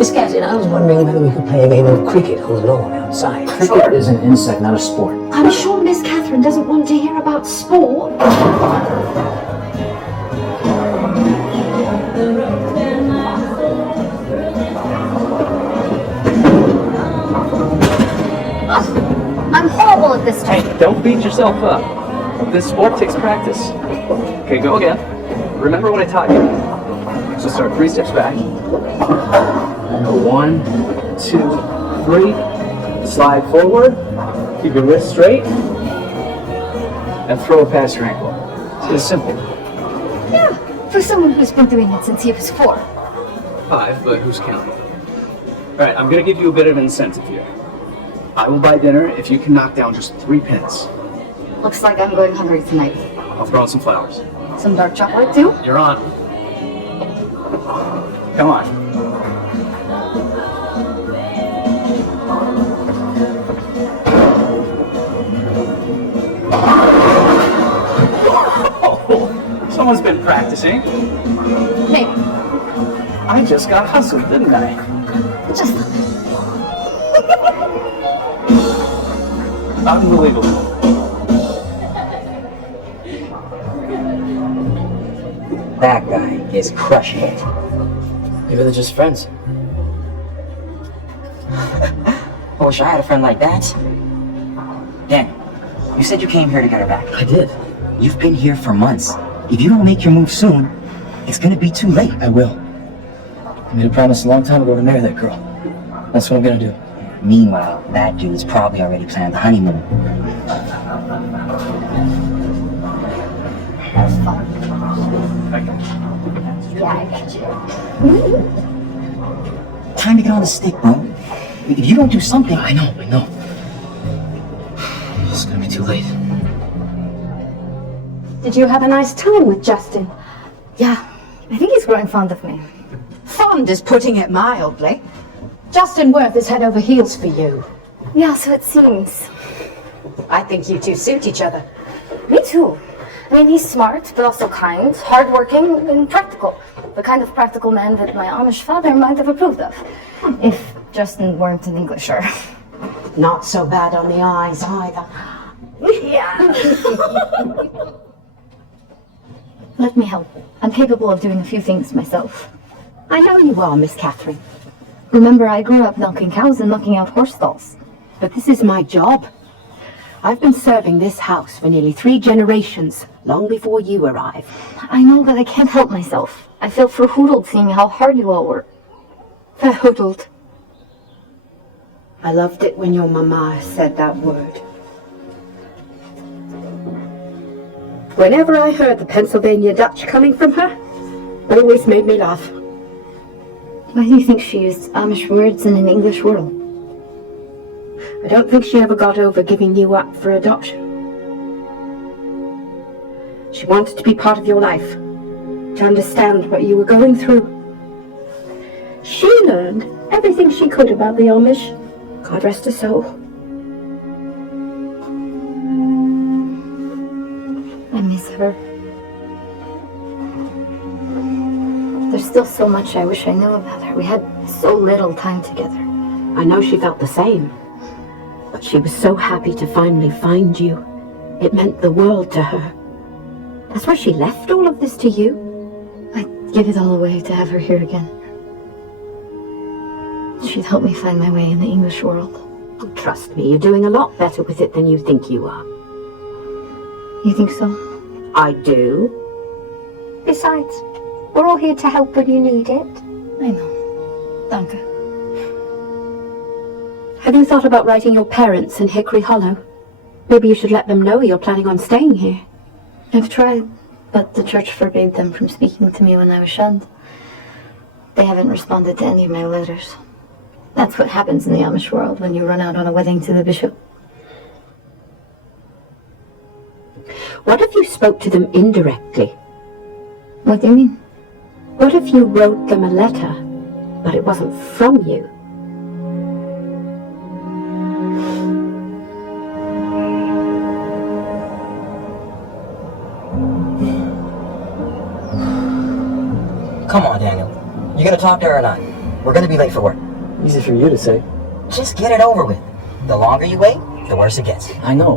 Miss Catherine, I was wondering whether we could play a game of cricket on the lawn outside. Cricket is an insect, not a sport. I'm sure Miss Catherine doesn't want to hear about sport. I'm horrible at this Hey, type. don't beat yourself up. This sport takes practice. Okay, go again. Remember what I taught you. So start 3 steps back. Go 1, 2, 3. Slide forward. Keep your wrist straight. And throw it past your ankle. It's simple. Yeah, for someone who's been doing it since he was 4. 5, but who's counting? Alright, I'm gonna give you a bit of an incentive here. I will buy dinner if you can knock down just 3 pins. Looks like I'm going hungry tonight. I'll throw in some flowers. Some dark chocolate too? You're on. Come on. Oh, someone's been practicing. Maybe. I just got hustled, didn't I? Just Unbelievable. That guy is crushing it. Maybe they're just friends. I wish I had a friend like that. Dan, you said you came here to get her back. I did. You've been here for months. If you don't make your move soon, it's gonna be too late. I will. I made a promise a long time ago to marry that girl. That's what I'm gonna do. Meanwhile, that dude's probably already planned the honeymoon. have fun. Yeah, I get you. Time to get on the stick, bro. If you don't do something... I know. It's gonna be too late. Did you have a nice time with Justin? Yeah, I think he's growing fond of me. Fond is putting it mildly. Justin Worth is head over heels for you. Yeah, so it seems. I think you two suit each other. Me too. I mean, he's smart, but also kind, hardworking, and practical. The kind of practical man that my Amish father might have approved of. If Justin weren't an Englisher. Not so bad on the eyes either. Yeah. Let me help. I'm capable of doing a few things myself. I know you are, Miss Catherine. Remember, I grew up milking cows and knocking out horse stalls. But this is my job. I've been serving this house for nearly 3 generations, long before you arrived. I know, but I can't help myself. I feel verhoodled seeing how hard you all work. Verhoodled. I loved it when your mama said that word. Whenever I heard the Pennsylvania Dutch coming from her, always made me laugh. Why do you think she used Amish words in an English world? I don't think she ever got over giving you up for adoption. She wanted to be part of your life, to understand what you were going through. She learned everything she could about the Amish. God rest her soul. I miss her. There's still so much I wish I knew about her. We had so little time together. I know she felt the same. But she was so happy to finally find you. It meant the world to her. That's why she left all of this to you. I'd give it all away to have her here again. She'd help me find my way in the English world. Trust me, you're doing a lot better with it than you think you are. You think so? I do. Besides, we're all here to help when you need it. I know. Danke. Have you thought about writing your parents in Hickory Hollow? Maybe you should let them know you're planning on staying here. I've tried, but the church forbade them from speaking to me when I was shunned. They haven't responded to any of my letters. That's what happens in the Amish world when you run out on a wedding to the bishop. What if you spoke to them indirectly? What do you mean? What if you wrote them a letter, but it wasn't from you? Come on, Daniel. You gonna talk to her or not? We're gonna be late for work. Easy for you to say. Just get it over with. The longer you wait, the worse it gets. I know.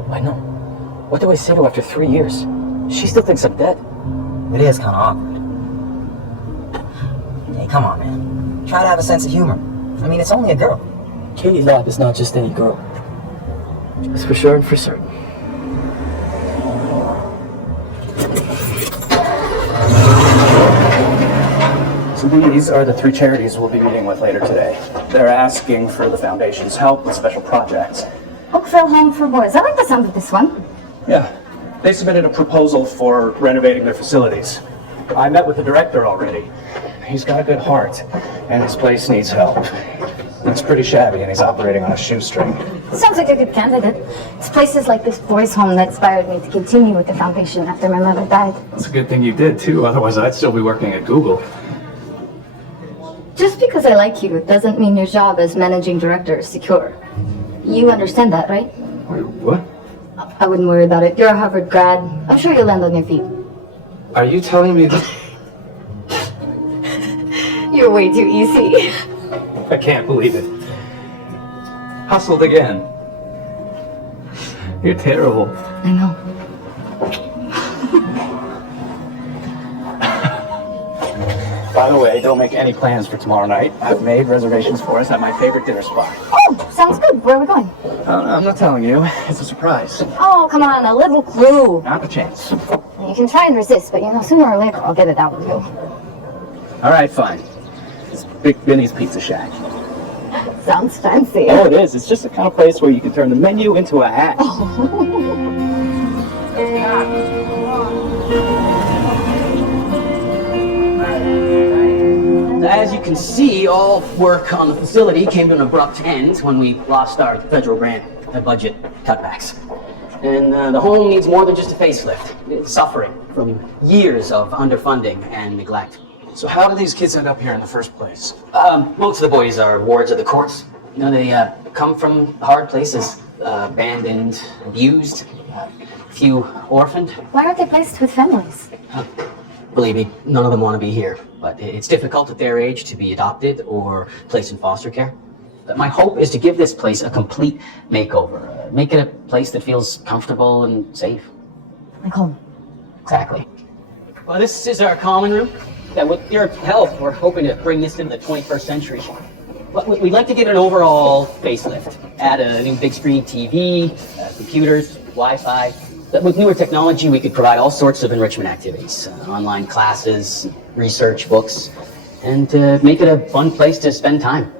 What do I say to her after 3 years? She still thinks I'm dead. It is kind of awkward. Hey, come on, man. Try to have a sense of humor. I mean, it's only a girl. Katie Lab is not just any girl. That's for sure and for certain. So these are the 3 charities we'll be meeting with later today. They're asking for the foundation's help with special projects. Oakville Home for Boys. I like the sound of this one. Yeah, they submitted a proposal for renovating their facilities. I met with the director already. He's got a good heart, and his place needs help. It's pretty shabby, and he's operating on a shoestring. Sounds like a good candidate. It's places like this boys' home that inspired me to continue with the foundation after my mother died. It's a good thing you did, too. Otherwise, I'd still be working at Google. Just because I like you doesn't mean your job as managing director is secure. You understand that, right? Wait, what? I wouldn't worry about it. You're a Harvard grad. I'm sure you'll land on your feet. Are you telling me that? You're way too easy. I can't believe it. Hustled again. You're terrible. I know. By the way, don't make any plans for tomorrow night. I've made reservations for us at my favorite dinner spot. Oh, sounds good. Where are we going? I'm not telling you. It's a surprise. Oh, come on, a little clue. Not a chance. You can try and resist, but sooner or later I'll get it out of you. All right, fine. It's Big Benny's Pizza Shack. Sounds fancy. Oh, it is. It's just the kind of place where you can turn the menu into a hat. As you can see, all work on the facility came to an abrupt end when we lost our federal grant budget cutbacks. And the home needs more than just a facelift. It's suffering from years of underfunding and neglect. So how did these kids end up here in the first place? Most of the boys are wards of the courts. They come from hard places, abandoned, abused, few orphaned. Why aren't they placed with families? Believe me, none of them want to be here, but it's difficult at their age to be adopted or placed in foster care. But my hope is to give this place a complete makeover, make it a place that feels comfortable and safe. Like home. Exactly. Well, this is our common room. Yeah, with your help, we're hoping to bring this into the 21st century. But we'd like to give it an overall facelift. Add a new big screen TV, computers, Wi-Fi. With newer technology, we could provide all sorts of enrichment activities, online classes, research, books, and make it a fun place to spend time.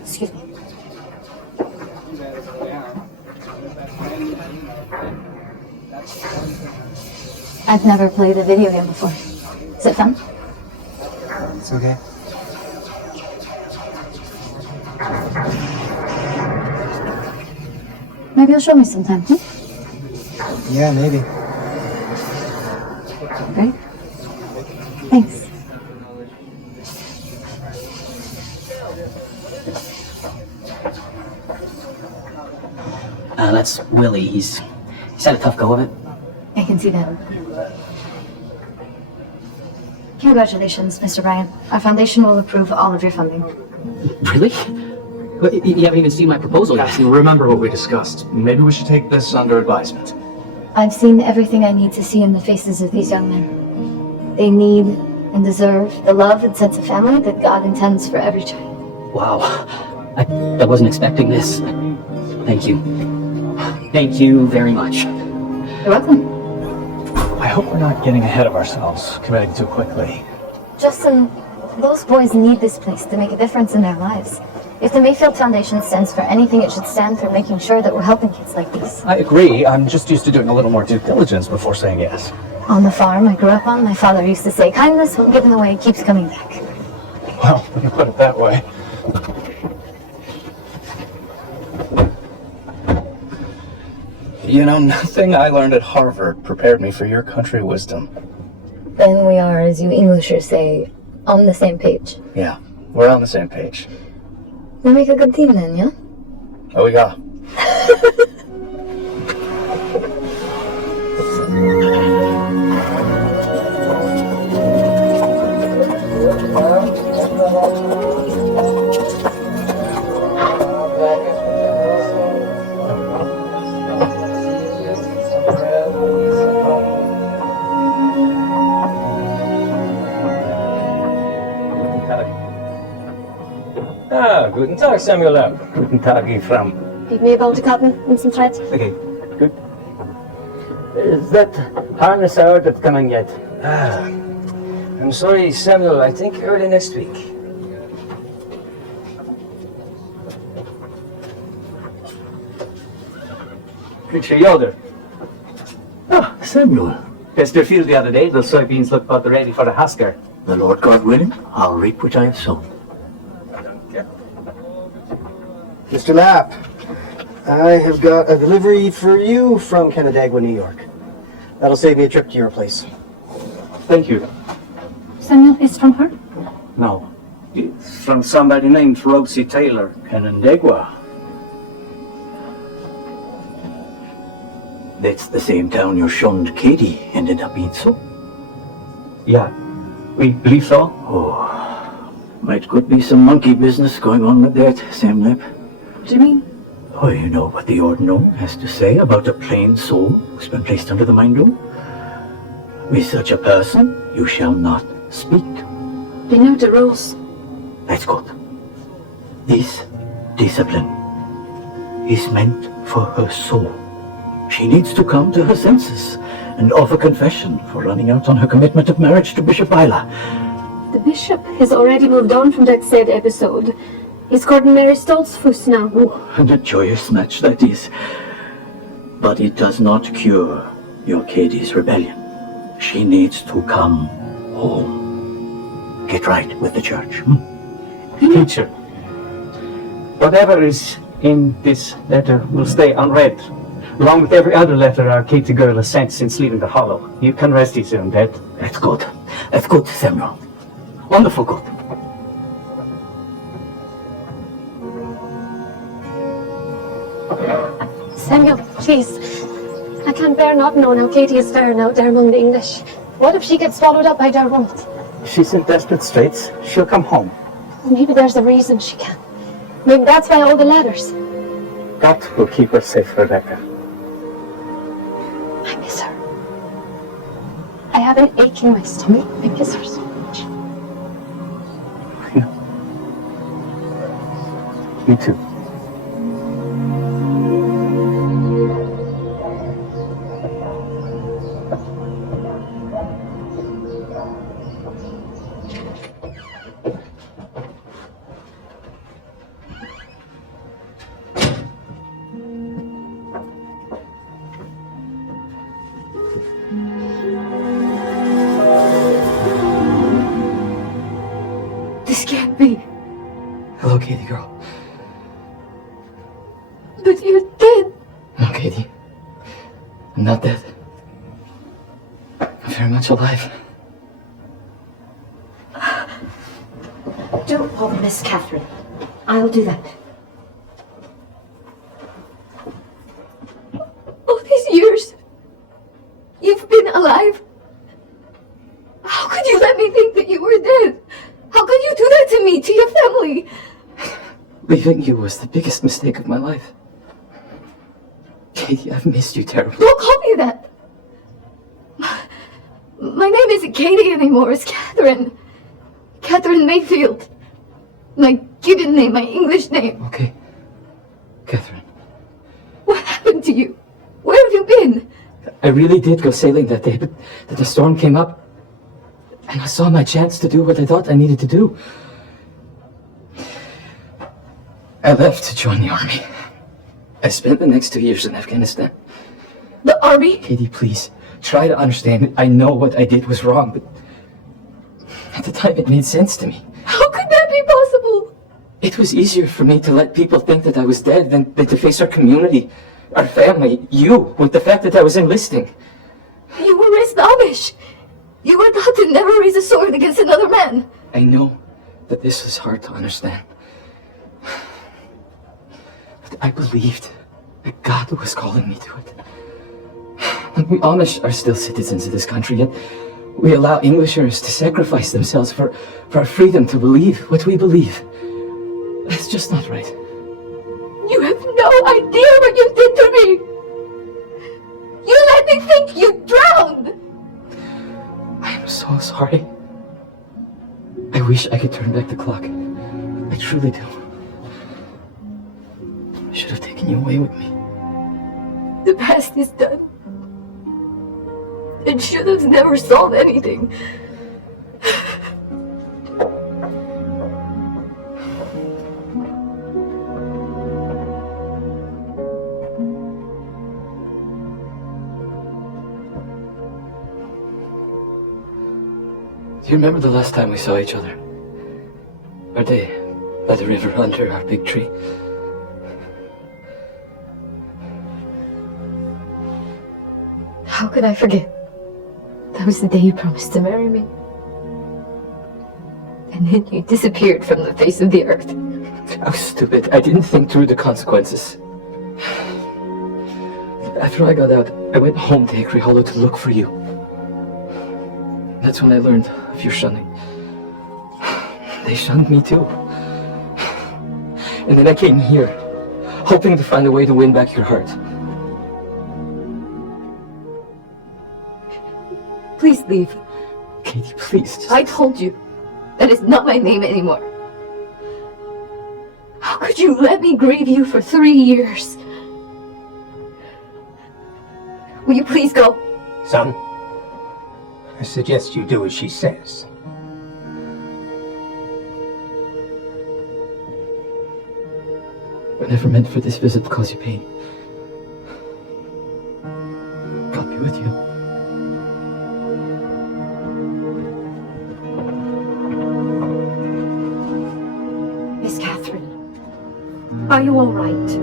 Excuse me. I've never played a video game before. Is it fun? It's okay. Maybe you'll show me sometime, Yeah, maybe. Great. Thanks. That's Willie. He's had a tough go of it. I can see that. Congratulations, Mr. Bryan. Our foundation will approve all of your funding. Really? But you haven't even seen my proposal yet. Remember what we discussed. Maybe we should take this under advisement. I've seen everything I need to see in the faces of these young men. They need and deserve the love and sense of family that God intends for every child. Wow. I wasn't expecting this. Thank you. Thank you very much. You're welcome. I hope we're not getting ahead of ourselves, committing too quickly. Justin, those boys need this place to make a difference in their lives. If the Mayfield Foundation stands for anything, it should stand for making sure that we're helping kids like these. I agree. I'm just used to doing a little more due diligence before saying yes. On the farm I grew up on, my father used to say, kindness when given away keeps coming back. Well, when you put it that way. Nothing I learned at Harvard prepared me for your country wisdom. Then we are, as you Englishers say, on the same page. Yeah, we're on the same page. We make a good team then, yeah? Oh, yeah. Guten Tag, Samuel. Guten Tag, Ephraim. Leave me about to cotton and some thread. Okay, good. Is that harness out that's coming yet? I'm sorry, Samuel. I think early next week. Preacher Yoder. Ah, Samuel. Pest their field the other day. The soybeans look about ready for the husker. The Lord God willing, I'll reap which I have sown. Mr. Lapp, I have got a delivery for you from Canandaigua, New York. That'll save me a trip to your place. Thank you. Samuel, it's from her? No. It's from somebody named Rosie Taylor, Canandaigua. That's the same town your shunned Katie ended up in, so? Yeah, we believe so. Oh, might could be some monkey business going on with that, Sam Lip. What do you mean? Oh, you know what the ordinal has to say about a plain soul who's been placed under the mind rule? With such a person, you shall not speak. We know the rules. That's good. This discipline is meant for her soul. She needs to come to her senses and offer confession for running out on her commitment of marriage to Bishop Isla. The bishop has already moved on from that said episode. He's courting Mary Stoltzfus now. Oh, and a joyous match that is. But it does not cure your Katie's rebellion. She needs to come home. Get right with the church. Preacher, whatever is in this letter will stay unread, along with every other letter our Katie girl has sent since leaving the Hollow. You can rest easy on that. That's good. That's good, Samuel. Wonderful good. Samuel, please. I can't bear not knowing how Katie is faring out there among the English. What if she gets swallowed up by their revolt? She's in desperate straits. She'll come home. Maybe there's a reason she can't. Maybe that's why all the letters. God will keep her safe, Rebecca. I miss her. I have an ache in my stomach. I miss her so much. Me too. This can't be. Hello, Katie girl. But you're dead. No, Katie. I'm not dead. I'm very much alive. Don't bother Miss Catherine. I'll do that. All these years, you've been alive. How could you let me think that you were dead? How could you do that to me, to your family? Leaving you was the biggest mistake of my life. Katie, I've missed you terribly. Don't call me that. My name isn't Katie anymore, it's Catherine. Catherine Mayfield. My given name, my English name. Okay. Catherine. What happened to you? Where have you been? I really did go sailing that day, but the storm came up, and I saw my chance to do what I thought I needed to do. I left to join the army. I spent the next 2 years in Afghanistan. The army? Katie, please, try to understand. I know what I did was wrong, but at the time it made sense to me. How could that be possible? It was easier for me to let people think that I was dead than to face our community, our family, you, with the fact that I was enlisting. You were raised Amish. You were taught to never raise a sword against another man. I know that this was hard to understand. But I believed that God was calling me to it. And we Amish are still citizens of this country, yet we allow Englishers to sacrifice themselves for our freedom to believe what we believe. That's just not right. You have no idea what you did to me. You let me think you drowned. I am so sorry. I wish I could turn back the clock. I truly do. I should have taken you away with me. The past is done. It should have never solved anything. Do you remember the last time we saw each other? Our day by the river under our big tree? How could I forget? That was the day you promised to marry me. And then you disappeared from the face of the earth. I was stupid. I didn't think through the consequences. After I got out, I went home to Hickory Hollow to look for you. That's when I learned of your shunning. They shunned me too. And then I came here, hoping to find a way to win back your heart. Please leave. Katie, please. Just... I told you. That is not my name anymore. How could you let me grieve you for 3 years? Will you please go? Son, I suggest you do as she says. I never meant for this visit to cause you pain. God be with you. Miss Catherine, are you all right?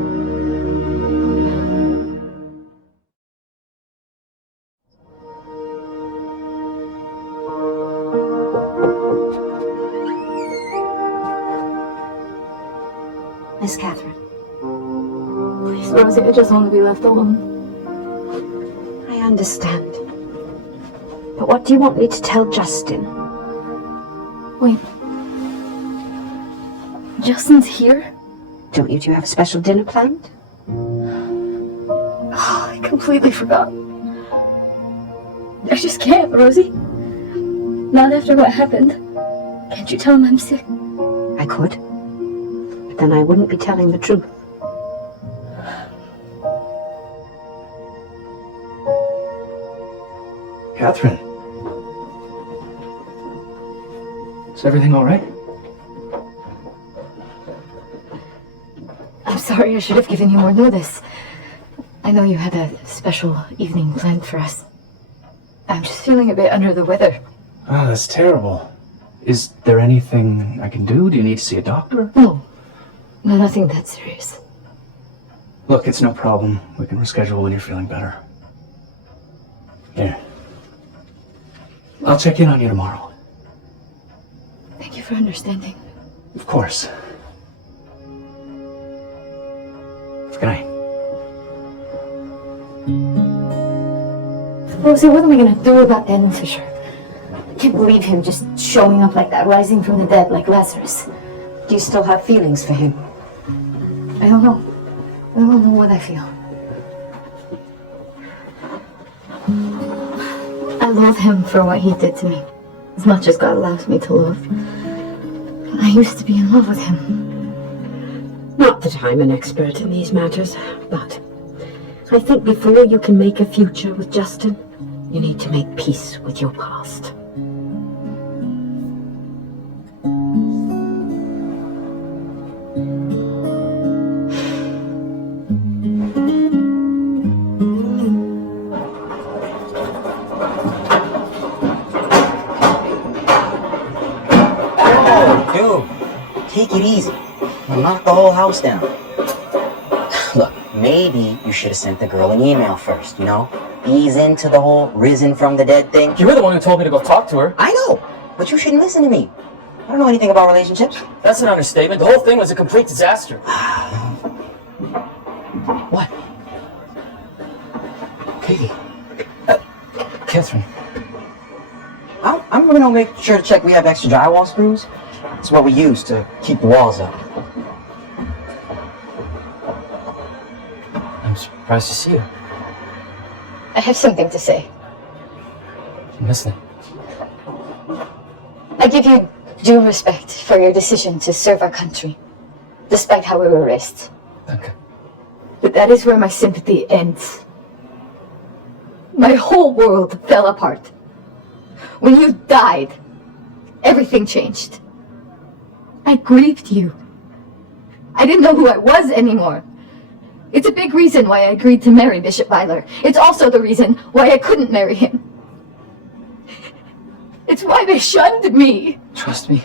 Miss Catherine. Please, Rosie, I just want to be left alone. I understand. But what do you want me to tell Justin? Wait. Justin's here? Don't you two have a special dinner planned? Oh, I completely forgot. I just can't, Rosie. Not after what happened. Can't you tell him I'm sick? I could. But then I wouldn't be telling the truth. Catherine. Is everything all right? I'm sorry, I should have given you more notice. I know you had a special evening planned for us. I'm just feeling a bit under the weather. Oh, that's terrible. Is there anything I can do? Do you need to see a doctor? No, nothing that serious. Look, it's no problem. We can reschedule when you're feeling better. Here. I'll check in on you tomorrow. Thank you for understanding. Of course. Good night. Rosie, what am I going to do about Daniel Fisher? I can't believe him just showing up like that, rising from the dead like Lazarus. Do you still have feelings for him? I don't know. I don't know what I feel. I loathe him for what he did to me, as much as God allows me to love. I used to be in love with him. Not that I'm an expert in these matters, but I think before you can make a future with Justin, you need to make peace with your past. Take it easy. You'll knock the whole house down. Look, maybe you should have sent the girl an email first, you know? Ease into the whole risen from the dead thing. You were the one who told me to go talk to her. I know, but you shouldn't listen to me. I don't know anything about relationships. That's an understatement. The whole thing was a complete disaster. What? Katie. Catherine. I'm gonna make sure to check we have extra drywall screws. It's what we use to keep the walls up. I'm surprised to see you. I have something to say. I'm listening. I give you due respect for your decision to serve our country, despite how we were raised. Danke. But that is where my sympathy ends. My whole world fell apart. When you died, everything changed. I grieved you. I didn't know who I was anymore. It's a big reason why I agreed to marry Bishop Byler. It's also the reason why I couldn't marry him. It's why they shunned me. Trust me,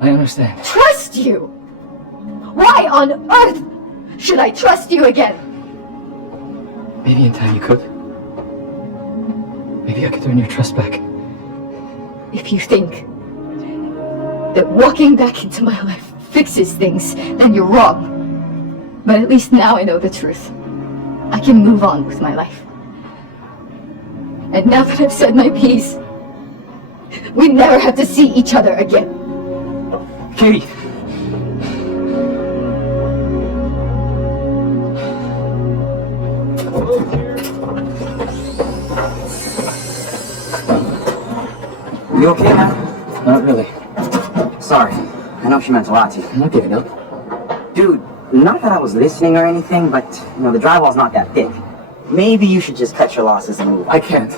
I understand. Trust you? Why on earth should I trust you again? Maybe in time you could. Maybe I could earn your trust back. If you think that walking back into my life fixes things, then you're wrong. But at least now I know the truth. I can move on with my life. And now that I've said my piece, we never have to see each other again. Katie! You okay, man? Not really. Sorry. I know she meant a lot to you. I'm not giving up. Dude, not that I was listening or anything, but, the drywall's not that thick. Maybe you should just cut your losses and move on. I can't.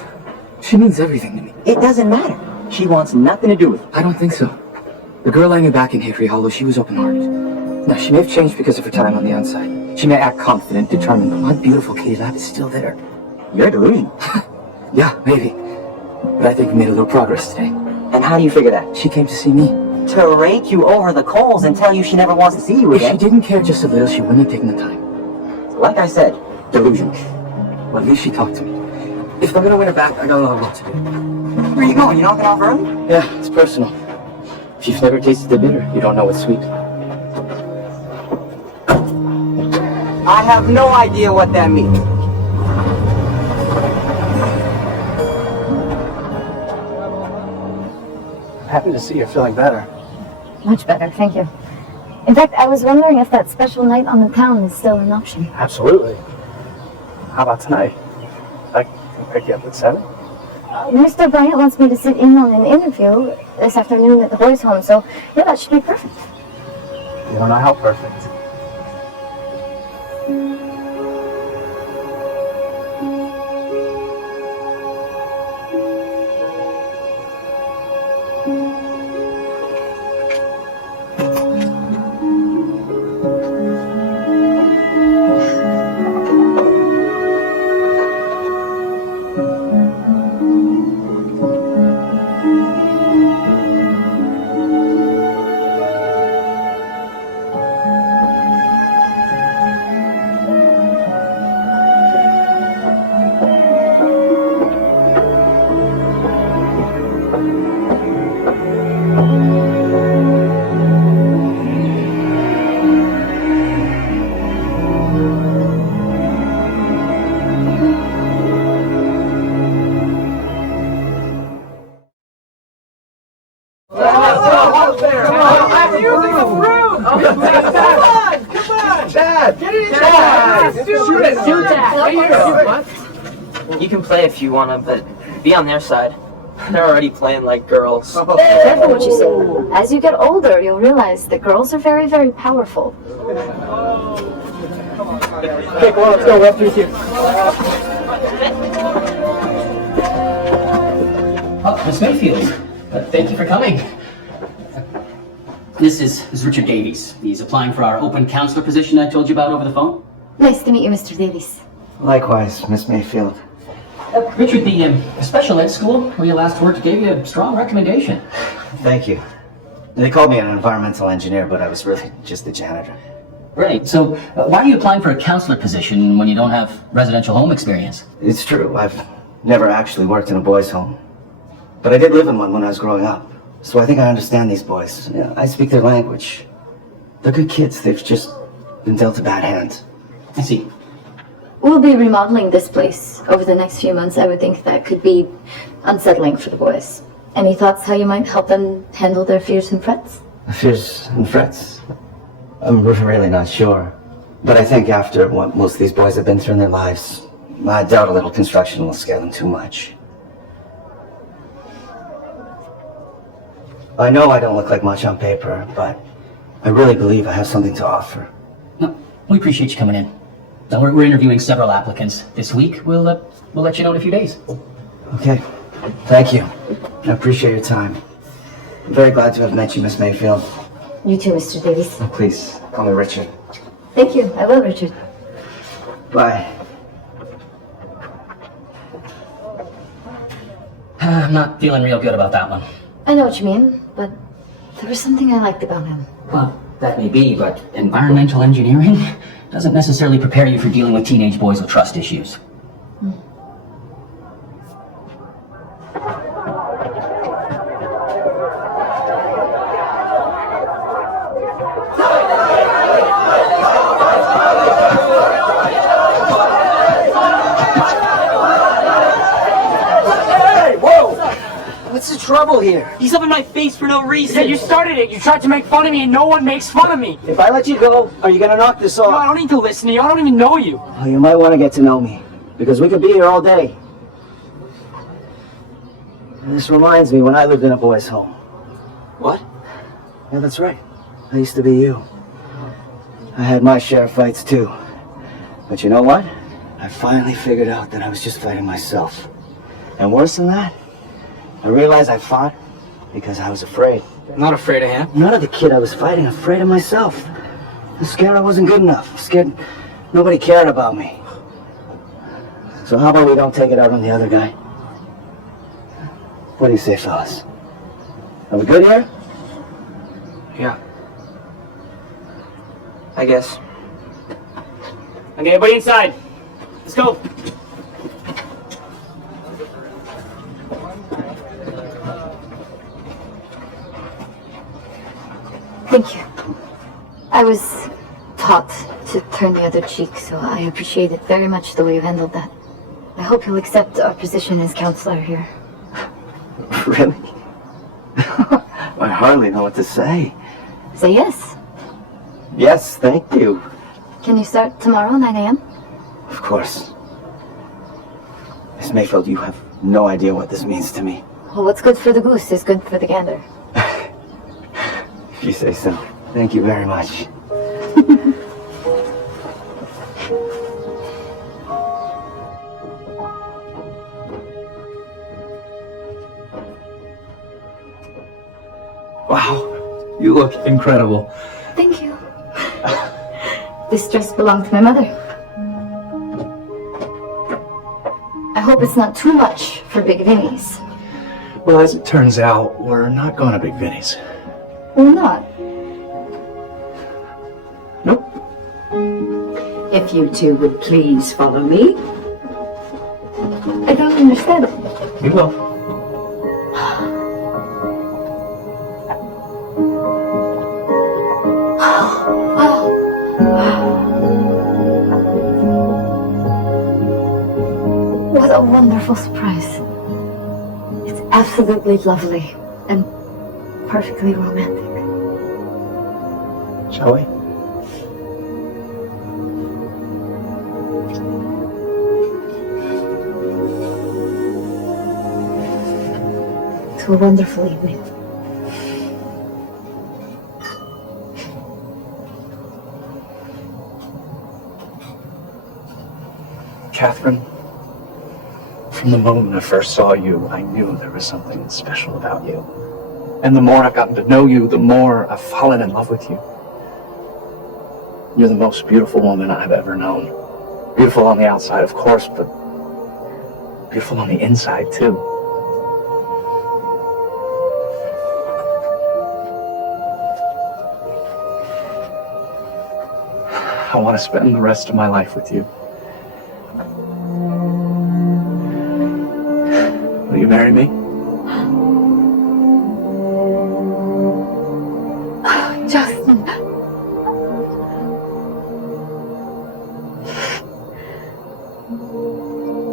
She means everything to me. It doesn't matter. She wants nothing to do with it. I don't think so. The girl I knew back in Hickory Hollow, she was open-hearted. Now, she may have changed because of her time on the outside. She may act confident, determined, but my beautiful Katie Lapp is still there. You're delusional. Yeah, maybe. But I think we made a little progress today. And how do you figure that? She came to see me. To rake you over the coals and tell you she never wants to see you If again. she didn't care just a little, she wouldn't have taken the time. Like I said, delusional. Well, at least she talked to me. If I'm gonna win her back, I got a lot of work to do. Where are you going? You knocking off early? Yeah, it's personal. If you've never tasted the bitter, you don't know what's sweet. I have no idea what that means. Happy to see you're feeling better. Much better, thank you. In fact, I was wondering if that special night on the town is still an option. Absolutely. How about tonight? I can pick you up at 7. Mr. Bryant wants me to sit in on an interview this afternoon at the boys' home, so yeah, that should be perfect. You don't know how perfect. You can play if you wanna, but be on their side. They're already playing like girls. Careful what you say. As you get older, you'll realize that girls are very, very powerful. Okay, come on, let's go. Left with you. Oh, Miss Mayfield, thank you for coming. This is Richard Davies. He's applying for our open counselor position I told you about over the phone. Nice to meet you, Mr. Davies. Likewise, Miss Mayfield. Richard, the special ed school where you last worked gave you a strong recommendation. Thank you. They called me an environmental engineer, but I was really just a janitor. Right, so why are you applying for a counselor position when you don't have residential home experience? It's true, I've never actually worked in a boys' home. But I did live in one when I was growing up. So I think I understand these boys. Yeah, I speak their language. They're good kids, they've just been dealt a bad hand. I see. We'll be remodeling this place over the next few months. I would think that could be unsettling for the boys. Any thoughts how you might help them handle their fears and frets? Fears and frets? I'm really not sure. But I think after what most of these boys have been through in their lives, I doubt a little construction will scare them too much. I know I don't look like much on paper, but I really believe I have something to offer. No, we appreciate you coming in. Now, we're interviewing several applicants this week. We'll let you know in a few days. Okay. Thank you. I appreciate your time. I'm very glad to have met you, Miss Mayfield. You too, Mr. Davies. Oh, please, call me Richard. Thank you. I will, Richard. Bye. I'm not feeling real good about that one. I know what you mean, but there was something I liked about him. Well, that may be, but environmental engineering doesn't necessarily prepare you for dealing with teenage boys with trust issues. What's the trouble here? He's up in my face for no reason. Yeah, you started it. You tried to make fun of me and no one makes fun of me. If I let you go, are you gonna knock this off? No, I don't need to listen to you. I don't even know you. Well, you might want to get to know me, because we could be here all day. And this reminds me when I lived in a boys' home. What? Yeah, that's right. I used to be you. I had my share of fights too. But you know what? I finally figured out that I was just fighting myself. And worse than that, I realized I fought because I was afraid. I'm not afraid of him. Not of the kid I was fighting, afraid of myself. I was scared I wasn't good enough. Scared nobody cared about me. So how about we don't take it out on the other guy? What do you say, fellas? Are we good here? Yeah. I guess. Okay, everybody inside. Let's go. Thank you. I was taught to turn the other cheek, so I appreciate it very much the way you handled that. I hope you'll accept our position as counselor here. Really? I hardly know what to say. Say yes. Yes, thank you. Can you start tomorrow, 9 a.m.? Of course. Miss Mayfield, you have no idea what this means to me. Well, what's good for the goose is good for the gander. If you say so. Thank you very much. Wow, you look incredible. Thank you. This dress belonged to my mother. I hope it's not too much for Big Vinny's. Well, as it turns out, we're not going to Big Vinny's. Or not. Nope. If you two would please follow me. I don't understand. You will. What a wonderful surprise. It's absolutely lovely and perfectly romantic. Shall we? To a wonderful evening. Catherine, from the moment I first saw you, I knew there was something special about you. And the more I've gotten to know you, the more I've fallen in love with you. You're the most beautiful woman I've ever known. Beautiful on the outside, of course, but beautiful on the inside, too. I want to spend the rest of my life with you. Will you marry me? Justin.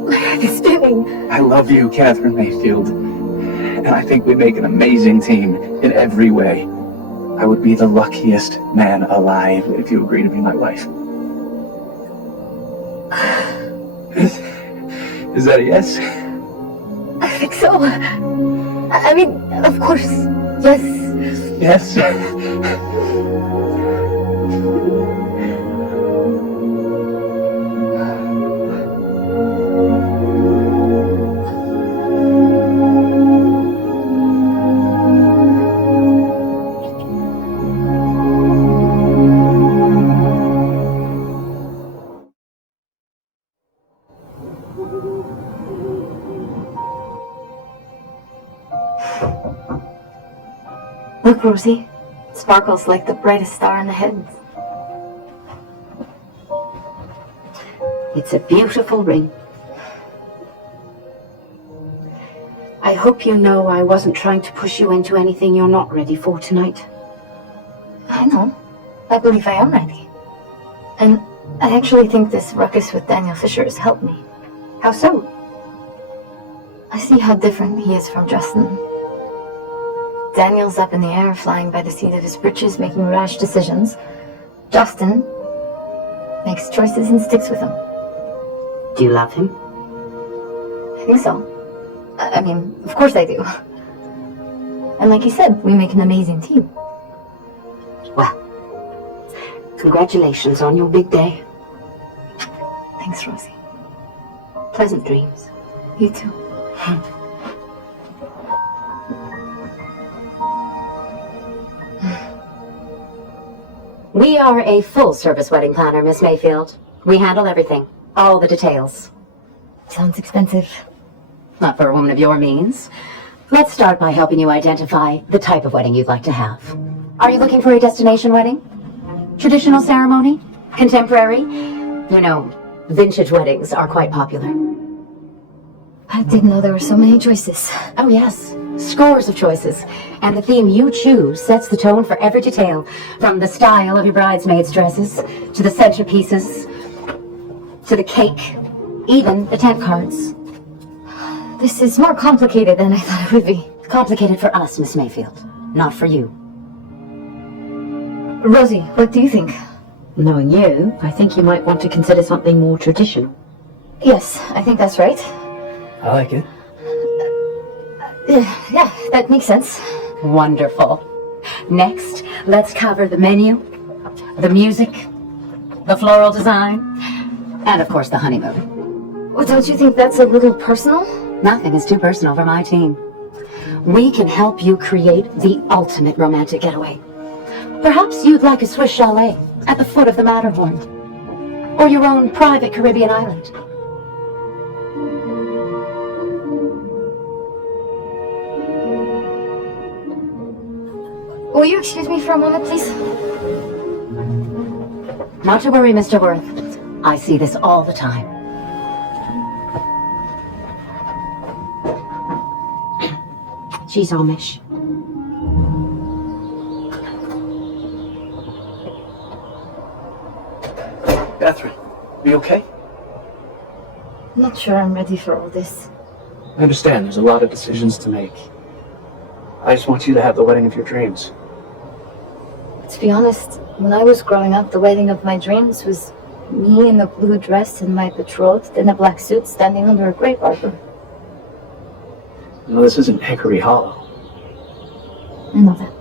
My head is spinning. I love you, Catherine Mayfield. And I think we make an amazing team in every way. I would be the luckiest man alive if you agree to be my wife. Is that a yes? I think so. I mean, of course, Yes. Look, Rosie. It sparkles like the brightest star in the heavens. It's a beautiful ring. I hope you know I wasn't trying to push you into anything you're not ready for tonight. I know. I believe I am ready. And I actually think this ruckus with Daniel Fisher has helped me. How so? I see how different he is from Justin. Daniel's up in the air, flying by the seat of his britches, making rash decisions. Justin makes choices and sticks with them. Do you love him? I think so. I mean, of course I do. And like you said, we make an amazing team. Well, congratulations on your big day. Thanks, Rosie. Pleasant dreams. You too. We are a full-service wedding planner, Miss Mayfield. We handle everything, all the details. Sounds expensive. Not for a woman of your means. Let's start by helping you identify the type of wedding you'd like to have. Are you looking for a destination wedding? Traditional ceremony? Contemporary? You know, vintage weddings are quite popular. I didn't know there were so many choices. Oh yes, scores of choices. And the theme you choose sets the tone for every detail, from the style of your bridesmaids' dresses, to the centerpieces, to the cake, even the tent cards. This is more complicated than I thought it would be. Complicated for us, Miss Mayfield, not for you. Rosie, what do you think? Knowing you, I think you might want to consider something more traditional. Yes, I think that's right. I like it. Yeah, that makes sense. Wonderful. Next, let's cover the menu, the music, the floral design, and of course the honeymoon. Well, don't you think that's a little personal? Nothing is too personal for my team. We can help you create the ultimate romantic getaway. Perhaps you'd like a Swiss chalet at the foot of the Matterhorn, or your own private Caribbean island. Will you excuse me for a moment, please? Not to worry, Mr. Worth. I see this all the time. She's Amish. Catherine, are you okay? I'm not sure I'm ready for all this. I understand there's a lot of decisions to make. I just want you to have the wedding of your dreams. To be honest, when I was growing up, the wedding of my dreams was me in a blue dress and my betrothed in a black suit standing under a grape arbor. No, this isn't Hickory Hollow. I know that.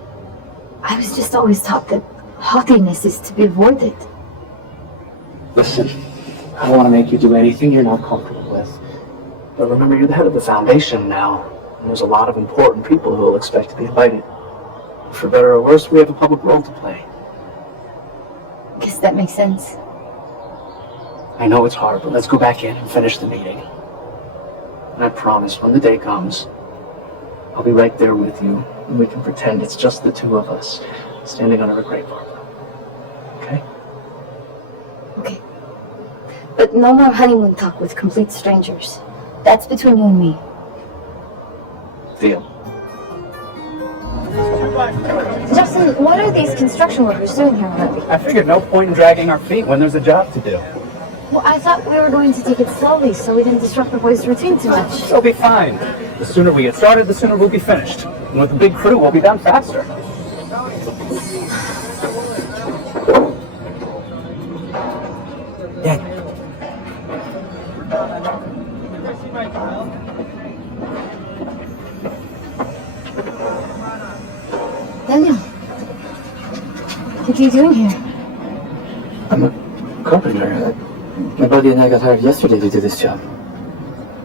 I was just always taught that haughtiness is to be avoided. Listen, I don't want to make you do anything you're not comfortable with. But remember, you're the head of the foundation now. And there's a lot of important people who will expect to be invited. For better or worse, we have a public role to play. I guess that makes sense. I know it's hard, but let's go back in and finish the meeting. And I promise, when the day comes, I'll be right there with you, and we can pretend it's just the two of us, standing under a grape arbor. Okay? Okay. But no more honeymoon talk with complete strangers. That's between you and me. Deal. Justin, what are these construction workers doing here already? I figured no point in dragging our feet when there's a job to do. Well, I thought we were going to take it slowly so we didn't disrupt the boys' routine too much. It'll be fine. The sooner we get started, the sooner we'll be finished. And with a big crew, we'll be done faster. Dad. What are you doing here? I'm a carpenter. My buddy and I got hired yesterday to do this job.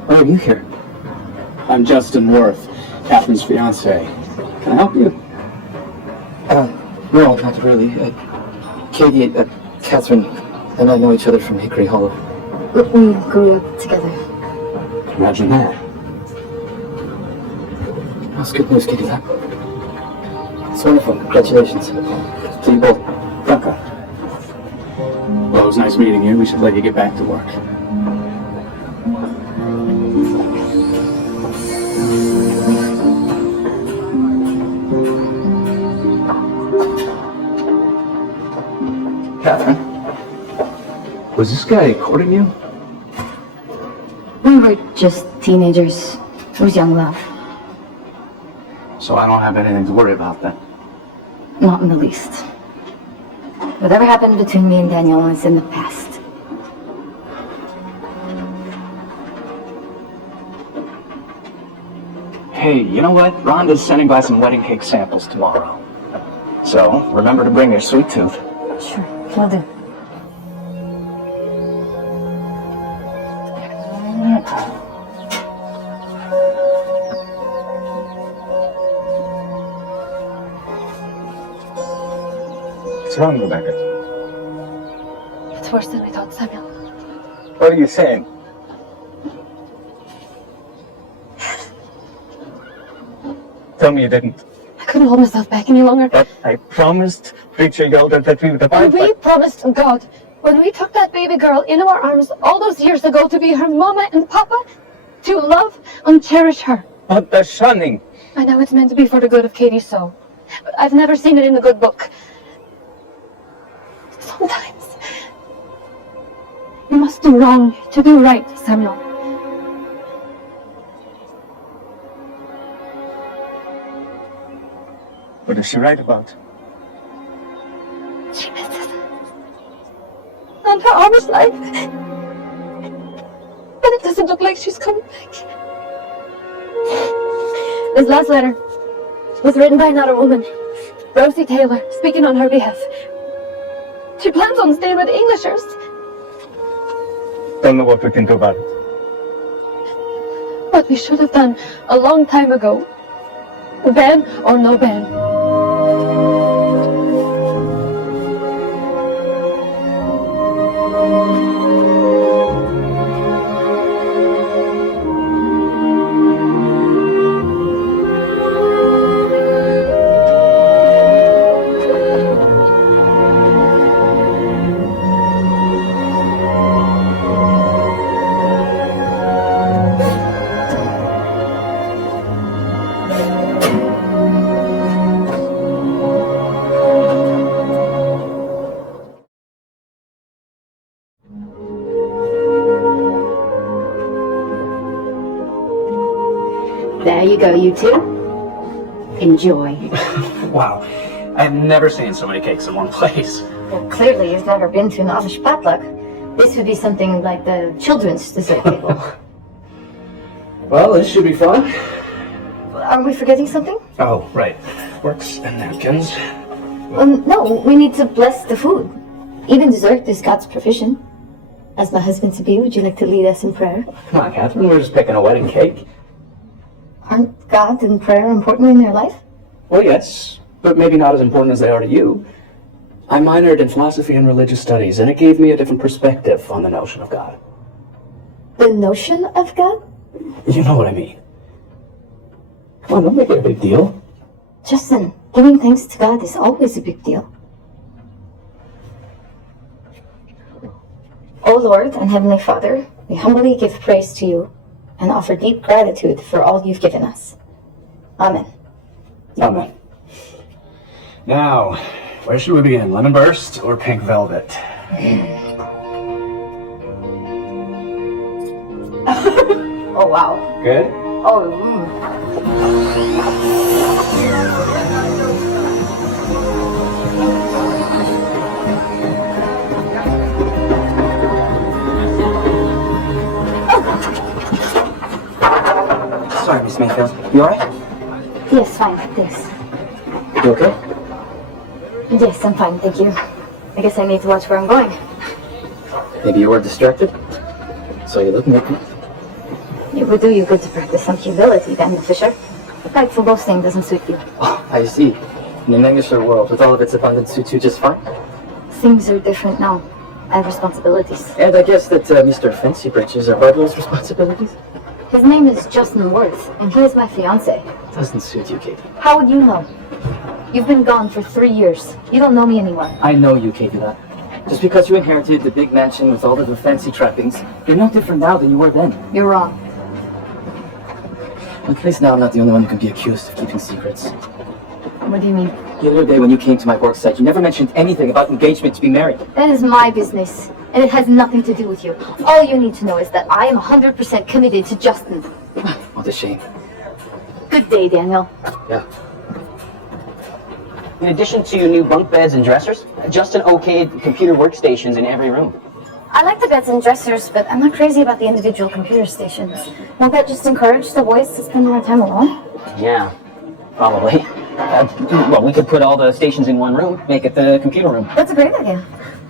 Why are you here? I'm Justin Worth, Catherine's fiance. Can I help you? No, not really. Katie, Catherine, and I know each other from Hickory Hollow. We grew up together. Imagine that. That's good news, Katie. It's wonderful. Congratulations. To you both. Okay. Well, it was nice meeting you. We should let you get back to work. Catherine, was this guy courting you? We were just teenagers. It was young love. So I don't have anything to worry about then. Not in the least. Whatever happened between me and Daniel is in the past. Hey, you know what? Rhonda's sending by some wedding cake samples tomorrow. So, remember to bring your sweet tooth. Sure, will do. What's wrong, Rebecca? It's worse than we thought, Samuel. What are you saying? Tell me you didn't. I couldn't hold myself back any longer. But I promised Preacher Yoda that we would abide by... We promised God, when we took that baby girl into our arms all those years ago to be her mama and papa, to love and cherish her. But the shunning. I know it's meant to be for the good of Katie's soul, but I've never seen it in the good book. Sometimes you must do wrong to do right, Samuel. What is she right about? She misses and her armor's life. But it doesn't look like she's coming back. This last letter was written by another woman, Rosie Taylor, speaking on her behalf. She plans on staying with the Englishers. Don't know what we can do about it. What we should have done a long time ago. Ben or no Ben. There you go, you two. Enjoy. Wow. I've never seen so many cakes in one place. Well, clearly you've never been to an Amish potluck. This would be something like the children's dessert table. Well, this should be fun. Are we forgetting something? Oh, right. Forks and napkins. No, we need to bless the food. Even dessert is God's provision. As my husband-to-be, would you like to lead us in prayer? Come on, Catherine, we're just picking a wedding cake. Aren't God and prayer important in your life? Well, yes, but maybe not as important as they are to you. I minored in philosophy and religious studies, and it gave me a different perspective on the notion of God. The notion of God? You know what I mean. Come on, don't make it a big deal. Justin, giving thanks to God is always a big deal. O Lord and Heavenly Father, we humbly give praise to you and offer deep gratitude for all you've given us. Amen. Amen. Now, where should we begin? Lemon burst or pink velvet? Oh, wow. Good? Oh, Sorry, Miss Mayfield. You alright? Yes, fine. Thanks. You okay? Yes, I'm fine, thank you. I guess I need to watch where I'm going. Maybe you were distracted? So you're looking at me? It would do you good to practice some humility, Daniel Fisher. Prideful boasting doesn't suit you. Oh, I see. In an Englisher world, with all of its abundance, suits you just fine? Things are different now. I have responsibilities. And I guess that Mr. Fancy Britches are Barbara's responsibilities? His name is Justin Worth, and he is my fiancé. Doesn't suit you, Katie. How would you know? You've been gone for 3 years. You don't know me anymore. I know you, Katie, that. Just because you inherited the big mansion with all of the fancy trappings, you're no different now than you were then. You're wrong. At least now I'm not the only one who can be accused of keeping secrets. What do you mean? The other day when you came to my work site, you never mentioned anything about engagement to be married. That is my business, and it has nothing to do with you. All you need to know is that I am 100% committed to Justin. What a shame. Good day, Daniel. Yeah. In addition to new bunk beds and dressers, Justin okayed computer workstations in every room. I like the beds and dressers, but I'm not crazy about the individual computer stations. Won't that just encourage the boys to spend more time alone? Yeah, probably. Well, we could put all the stations in one room, make it the computer room. That's a great idea.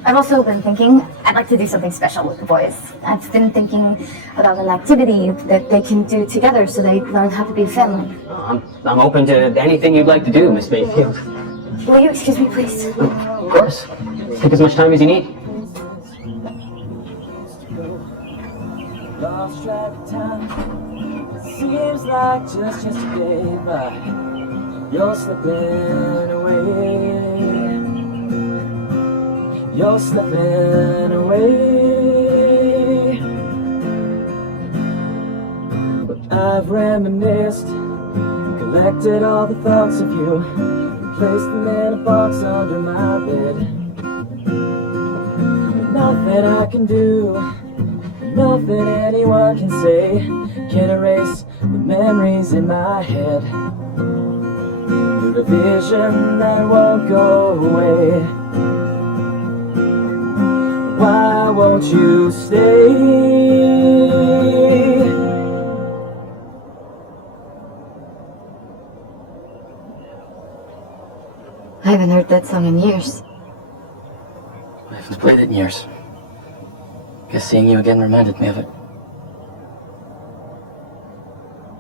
I've also been thinking I'd like to do something special with the boys. I've been thinking about an activity that they can do together so they learn how to be a family. I'm open to anything you'd like to do, Miss Mayfield. Will you excuse me, please? Of course. Take as much time as you need. Lost track of time. Seems like just yesterday, but you're slipping away. You're slipping away. But I've reminisced, collected all the thoughts of you, and placed them in a box under my bed. Nothing I can do, nothing anyone can say can erase the memories in my head. You're a vision that won't go away. Why won't you stay? I haven't heard that song in years. I haven't played it in years. Guess seeing you again reminded me of it.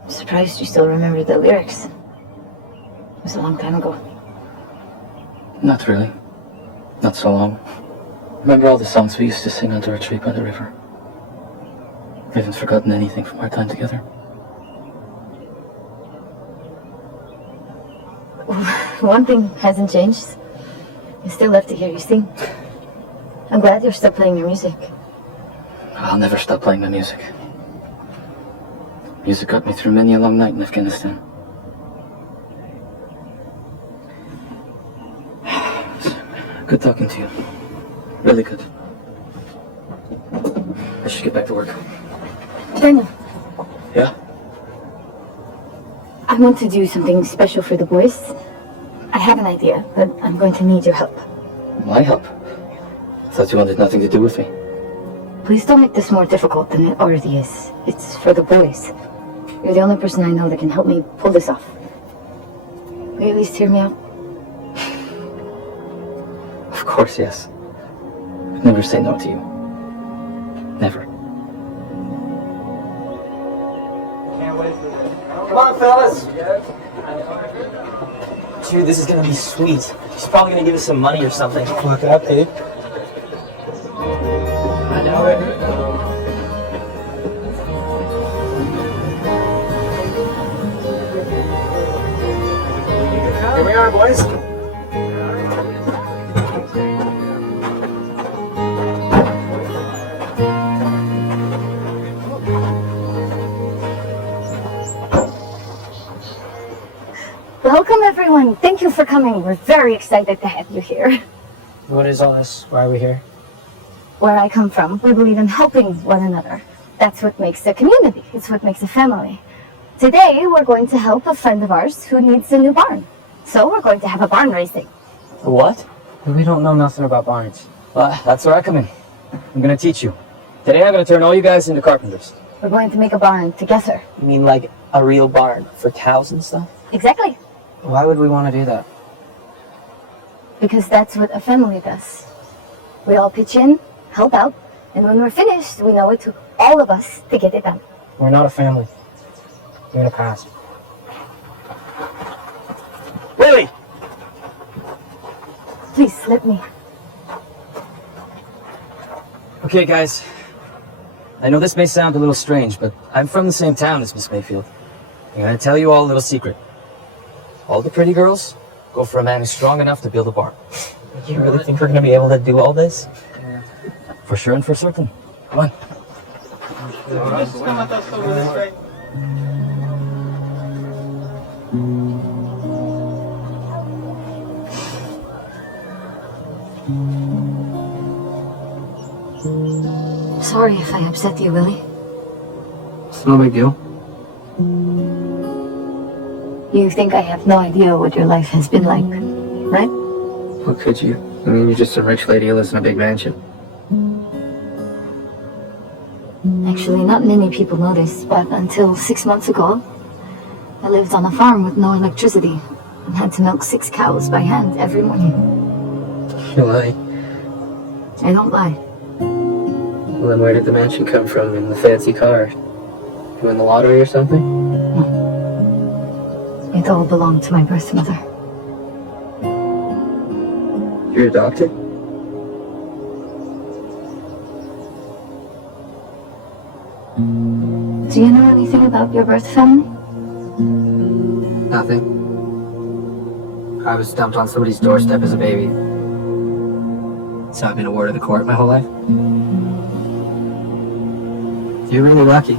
I'm surprised you still remember the lyrics. It was a long time ago. Not really. Not so long. Remember all the songs we used to sing under a tree by the river? I haven't forgotten anything from our time together. One thing hasn't changed. I still love to hear you sing. I'm glad you're still playing your music. I'll never stop playing my music. Music got me through many a long night in Afghanistan. Good talking to you. Really good. I should get back to work. Daniel. Yeah? I want to do something special for the boys. I have an idea, but I'm going to need your help. My help? I thought you wanted nothing to do with me. Please don't make this more difficult than it already is. It's for the boys. You're the only person I know that can help me pull this off. Will you at least hear me out? Of course, yes. I'd never say no to you. Never. Come on, fellas. Dude, this is gonna be sweet. She's probably gonna give us some money or something. Fuck up, dude. I know it. Here we are, boys. Welcome, everyone. Thank you for coming. We're very excited to have you here. What is all this? Why are we here? Where I come from, we believe in helping one another. That's what makes a community. It's what makes a family. Today, we're going to help a friend of ours who needs a new barn. So we're going to have a barn raising. What? We don't know nothing about barns. Well, that's where I come in. I'm gonna teach you. Today I'm gonna turn all you guys into carpenters. We're going to make a barn together. You mean like a real barn for cows and stuff? Exactly. Why would we want to do that? Because that's what a family does. We all pitch in, help out, and when we're finished, we know it took all of us to get it done. We're not a family. You're in a past. Willie! Please, let me. Okay, guys. I know this may sound a little strange, but I'm from the same town as Miss Mayfield. I'm gonna tell you all a little secret. All the pretty girls go for a man who's strong enough to build a barn. You really think we're gonna be able to do all this? For sure and for certain. Come on. Sorry if I upset you, Willie. It's no big deal. You think I have no idea what your life has been like, right? What could you? I mean, you're just some rich lady who lives in a big mansion. Actually, not many people know this, but until 6 months ago, I lived on a farm with no electricity and had to milk 6 cows by hand every morning. You lie. I don't lie. Well, then where did the mansion come from and the fancy car? You win the lottery or something? It all belonged to my birth mother. You're a doctor? Do you know anything about your birth family? Nothing. I was dumped on somebody's doorstep as a baby. So I've been a ward of the court my whole life. You're really lucky.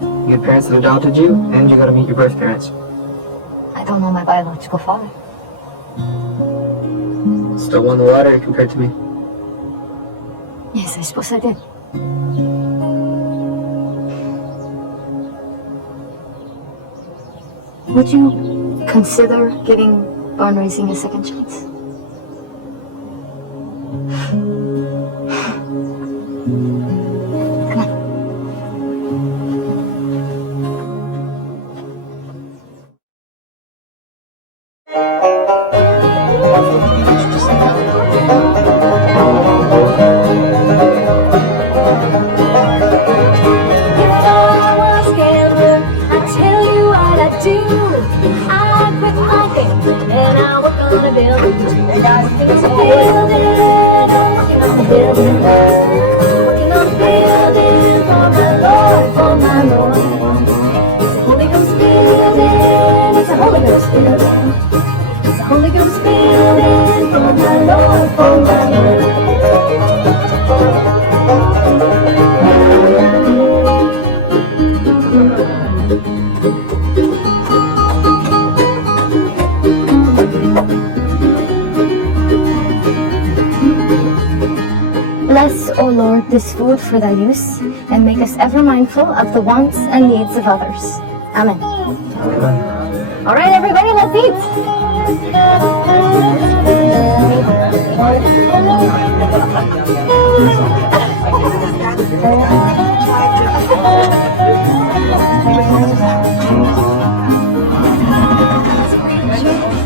You had parents that adopted you, and you got to meet your birth parents. I don't know my biological father. Still won the lottery compared to me. Yes, I suppose I did. Would you consider giving barn raising a second chance? Come on. Bless, O Lord, this food for thy use, and make us ever mindful of the wants and needs of others. Amen. All right, everybody, let's eat.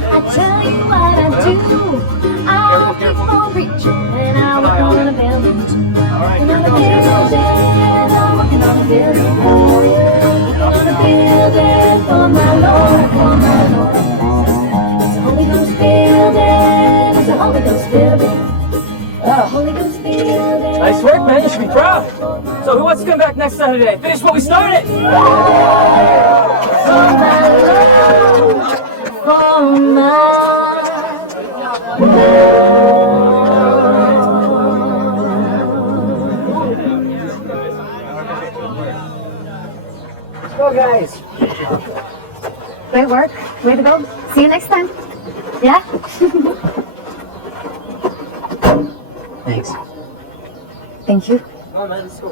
I tell you what I do. I'll keep on reaching, and I work on a building. Working on a building, I'm working on a building. Working on a building for my Lord, for my Lord. It's a Holy Ghost building, it's a Holy Ghost building. A Holy Ghost building. Nice work, man. You should be proud. So who wants to come back next Saturday? Finish what we started. For my Lord, for my Go, guys. Great work. Way to go. See you next time. Yeah? Thanks. Thank you. Come on, man. Let's go.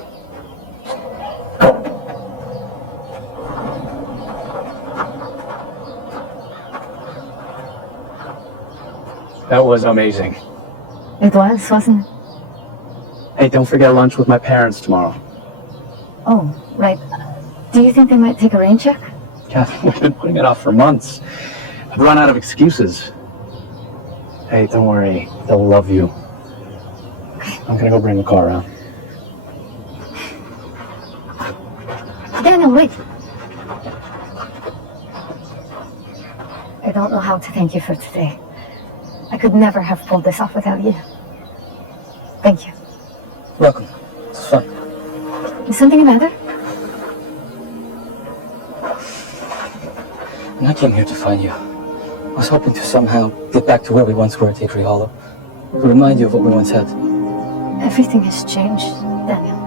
That was amazing. It was, wasn't it? Hey, don't forget lunch with my parents tomorrow. Oh, right. Do you think they might take a rain check? Kathy, we've been putting it off for months. I've run out of excuses. Hey, don't worry. They'll love you. I'm gonna go bring the car around. Daniel, wait. I don't know how to thank you for today. I could never have pulled this off without you. Thank you. Welcome. It's fun. Is something the matter? When I came here to find you, I was hoping to somehow get back to where we once were at Hickory Hollow. To remind you of what we once had. Everything has changed, Daniel.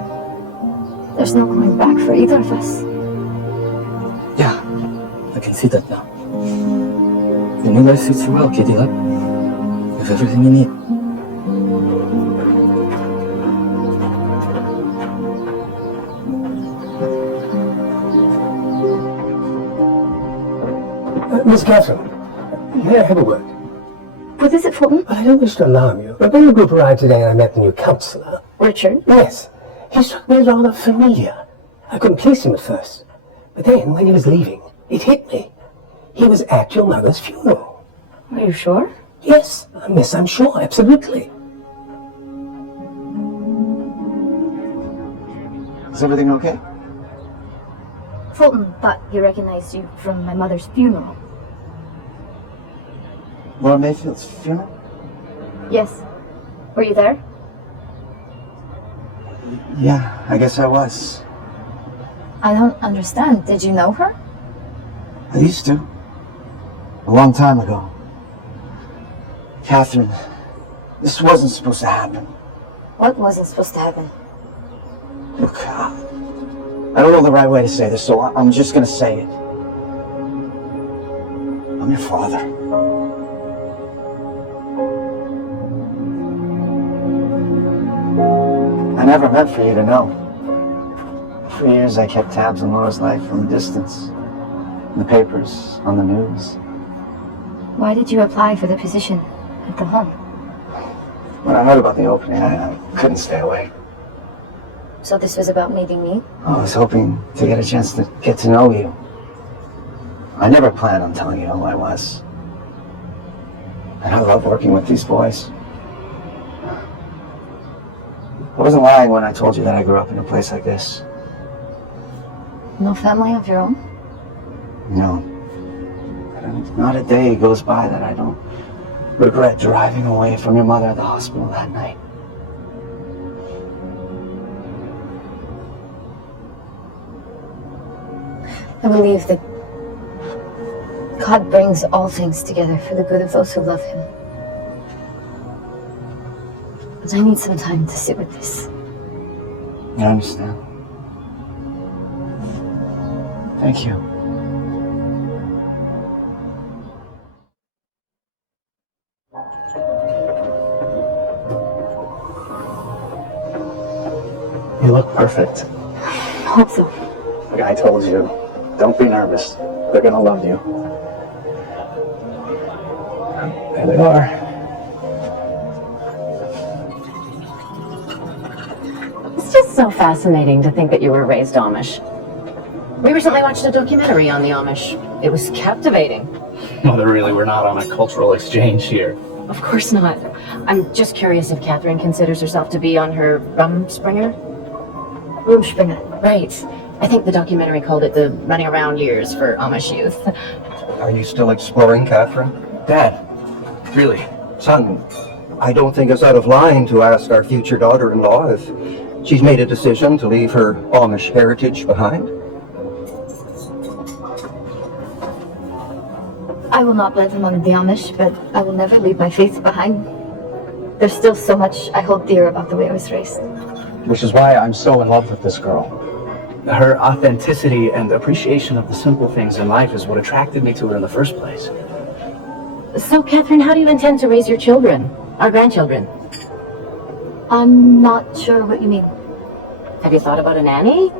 There's no going back for either of us. Yeah, I can see that now. The new life suits you well, Kitty Love. You have everything you need. Miss Catherine, may I have a word? What is it, Fulton? I don't wish to alarm you, but when the group arrived today and I met the new counsellor... Richard? Yes. He struck me as rather familiar. I couldn't place him at first. But then, when he was leaving, it hit me. He was at your mother's funeral. Are you sure? Yes, miss, I'm sure, absolutely. Is everything okay? Fulton thought he recognized you from my mother's funeral. Laura Mayfield's funeral? Yes. Were you there? Yeah, I guess I was. I don't understand. Did you know her? I used to. A long time ago. Catherine, this wasn't supposed to happen. What wasn't supposed to happen? Look, I don't know the right way to say this, so I'm just gonna say it. I'm your father. I never meant for you to know. For years I kept tabs on Laura's life from a distance. In the papers, on the news. Why did you apply for the position at the home? When I heard about the opening, I couldn't stay away. So this was about meeting me? I was hoping to get a chance to get to know you. I never planned on telling you who I was. And I love working with these boys. I wasn't lying when I told you that I grew up in a place like this. No family of your own? No. Not a day goes by that I don't regret driving away from your mother at the hospital that night. I believe that God brings all things together for the good of those who love Him. But I need some time to sit with this. I understand. Thank you. You look perfect. Hope so. Like I told you, don't be nervous. They're gonna love you. There they are. It's just so fascinating to think that you were raised Amish. We recently watched a documentary on the Amish. It was captivating. Mother, really, we're not on a cultural exchange here. Of course not. I'm just curious if Catherine considers herself to be on her Rumspringer? Rumspringer. Right. I think the documentary called it the running around years for Amish youth. Are you still exploring, Catherine? Dad, really? Son, I don't think it's out of line to ask our future daughter-in-law if she's made a decision to leave her Amish heritage behind. I will not live among the Amish, but I will never leave my faith behind. There's still so much I hold dear about the way I was raised. Which is why I'm so in love with this girl. Her authenticity and appreciation of the simple things in life is what attracted me to her in the first place. So, Catherine, how do you intend to raise your children, our grandchildren? I'm not sure what you mean. Have you thought about a nanny?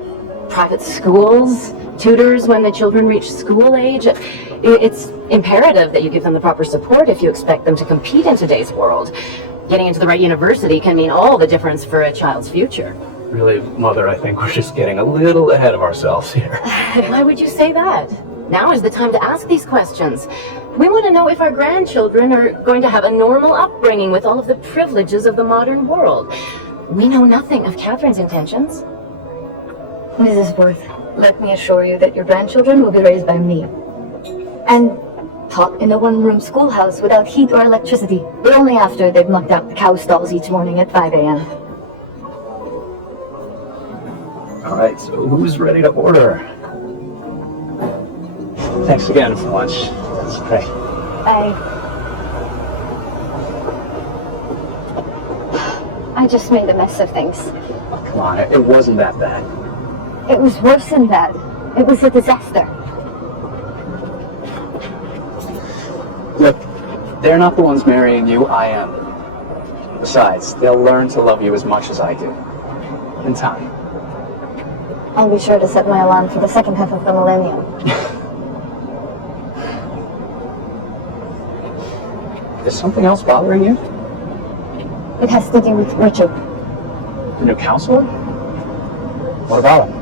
Private schools? Tutors when the children reach school age? It's imperative that you give them the proper support if you expect them to compete in today's world. Getting into the right university can mean all the difference for a child's future. Really, Mother, I think we're just getting a little ahead of ourselves here. Why would you say that? Now is the time to ask these questions. We want to know if our grandchildren are going to have a normal upbringing with all of the privileges of the modern world. We know nothing of Catherine's intentions. Mrs. Worth, let me assure you that your grandchildren will be raised by me. And taught in a one-room schoolhouse without heat or electricity, but only after they've mucked out the cow stalls each morning at 5 a.m. All right, so who's ready to order? Thanks again for lunch. That's great. I just made a mess of things. Oh, come on, it wasn't that bad. It was worse than that. It was a disaster. Look, they're not the ones marrying you, I am. Besides, they'll learn to love you as much as I do. In time. I'll be sure to set my alarm for the second half of the millennium. Is something else bothering you? It has to do with Richard. The new counselor? What about him?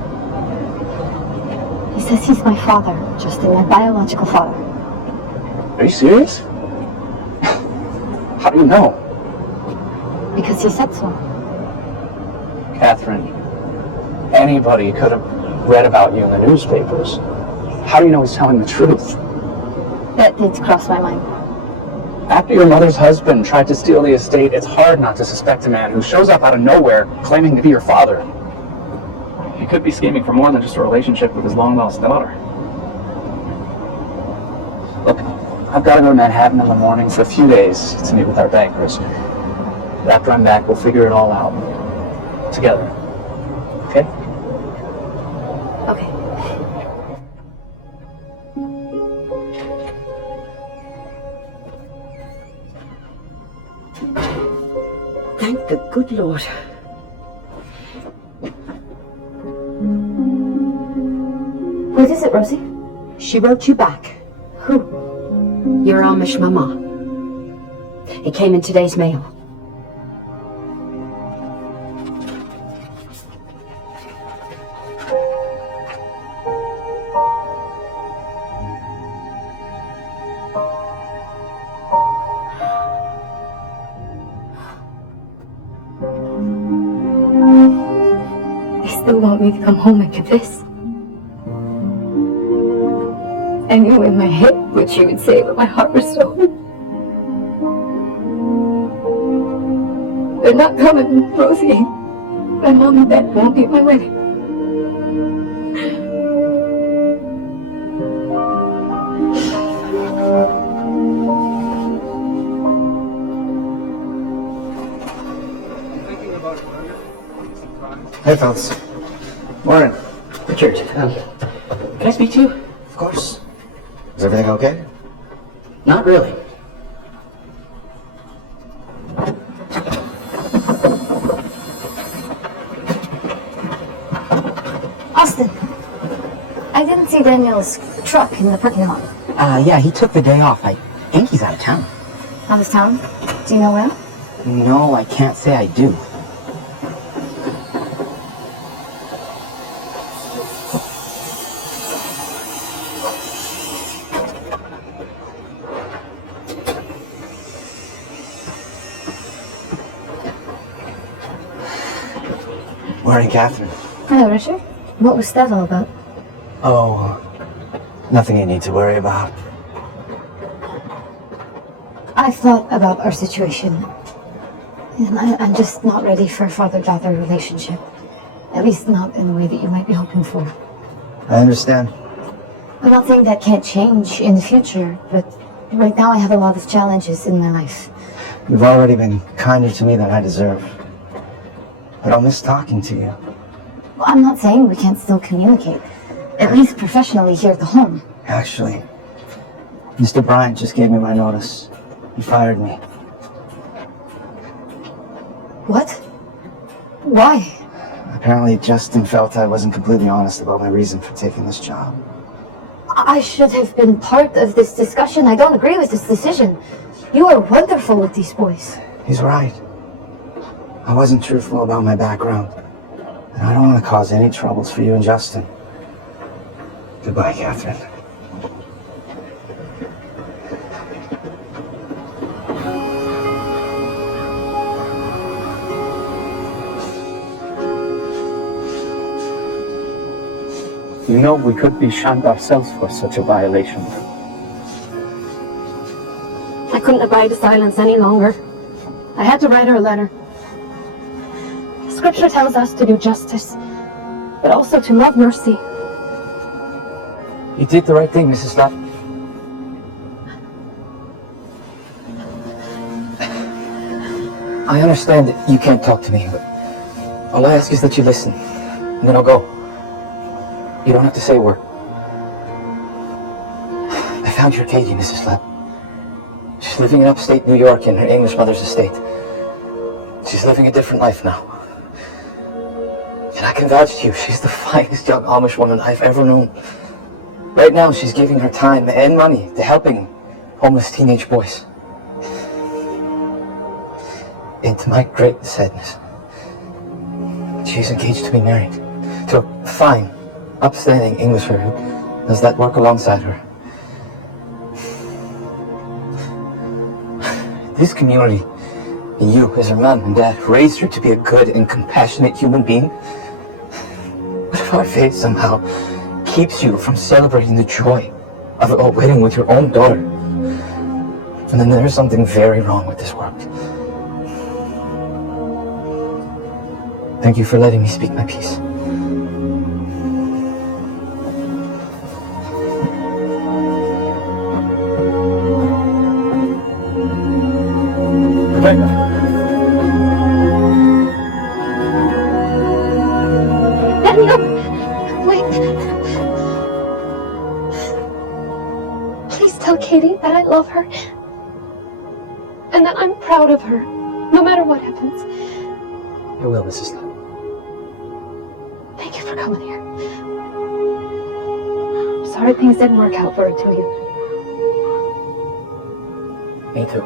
He says he's my father, Justin, my biological father. Are you serious? How do you know? Because he said so. Catherine, anybody could have read about you in the newspapers. How do you know he's telling the truth? That did cross my mind. After your mother's husband tried to steal the estate, it's hard not to suspect a man who shows up out of nowhere claiming to be your father. He could be scheming for more than just a relationship with his long-lost daughter. Look, I've got to go to Manhattan in the morning for a few days to meet with our bankers. But after I'm back, we'll figure it all out. Together. Okay? Okay. Thank the good Lord. What is it, Rosie? She wrote you back. Who? Your Amish mama. It came in today's mail. They still want me to come home and confess. I knew in my head what she would say, but my heart was so... They're not coming, Rosie. My mom and dad won't be at my wedding. Hey, fellas. Warren. Richard, can I speak to you? Of course. Is everything okay? Not really. Austin, I didn't see Daniel's truck in the parking lot. Yeah, he took the day off. I think he's out of town. Out of town? Do you know where? No, I can't say I do. Morning, Catherine. Hello, Richard. What was that all about? Oh, nothing you need to worry about. I've thought about our situation. And I'm just not ready for a father-daughter relationship. At least not in the way that you might be hoping for. I understand. I'm not saying that can't change in the future, but right now I have a lot of challenges in my life. You've already been kinder to me than I deserve. But I'll miss talking to you. Well, I'm not saying we can't still communicate. At least professionally here at the home. Actually, Mr. Bryant just gave me my notice. He fired me. What? Why? Apparently, Justin felt I wasn't completely honest about my reason for taking this job. I should have been part of this discussion. I don't agree with this decision. You are wonderful with these boys. He's right. I wasn't truthful about my background. And I don't want to cause any troubles for you and Justin. Goodbye, Catherine. You know we could be shunned ourselves for such a violation. I couldn't abide the silence any longer. I had to write her a letter. Scripture tells us to do justice, but also to love mercy. You did the right thing, Mrs. Slapp. I understand that you can't talk to me, but all I ask is that you listen, and then I'll go. You don't have to say a word. I found your Katie, Mrs. Slapp. She's living in upstate New York in her English mother's estate. She's living a different life now. And I can vouch to you, she's the finest young Amish woman I've ever known. Right now, she's giving her time and money to helping homeless teenage boys. And to my great sadness, she's engaged to be married to a fine, upstanding Englishman who does that work alongside her. This community, and you as her mom and dad, raised her to be a good and compassionate human being. What if our faith somehow keeps you from celebrating the joy of a wedding with your own daughter? And then there's something very wrong with this world. Thank you for letting me speak my piece. Daniel! Wait! Please tell Katie that I love her. And that I'm proud of her, no matter what happens. I will, Mrs. Slapp. Thank you for coming here. Sorry things didn't work out for her too. Me too.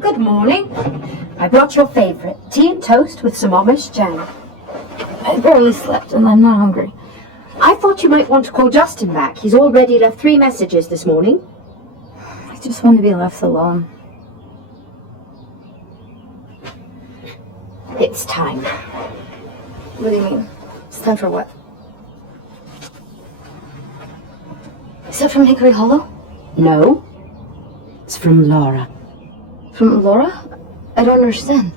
Good morning. I brought your favorite, tea and toast with some Amish jam. I barely slept and I'm not hungry. I thought you might want to call Justin back. He's already left 3 messages this morning. I just want to be left alone. It's time. What do you mean? It's time for what? Is that from Hickory Hollow? No. It's from Laura. From Laura? I don't understand.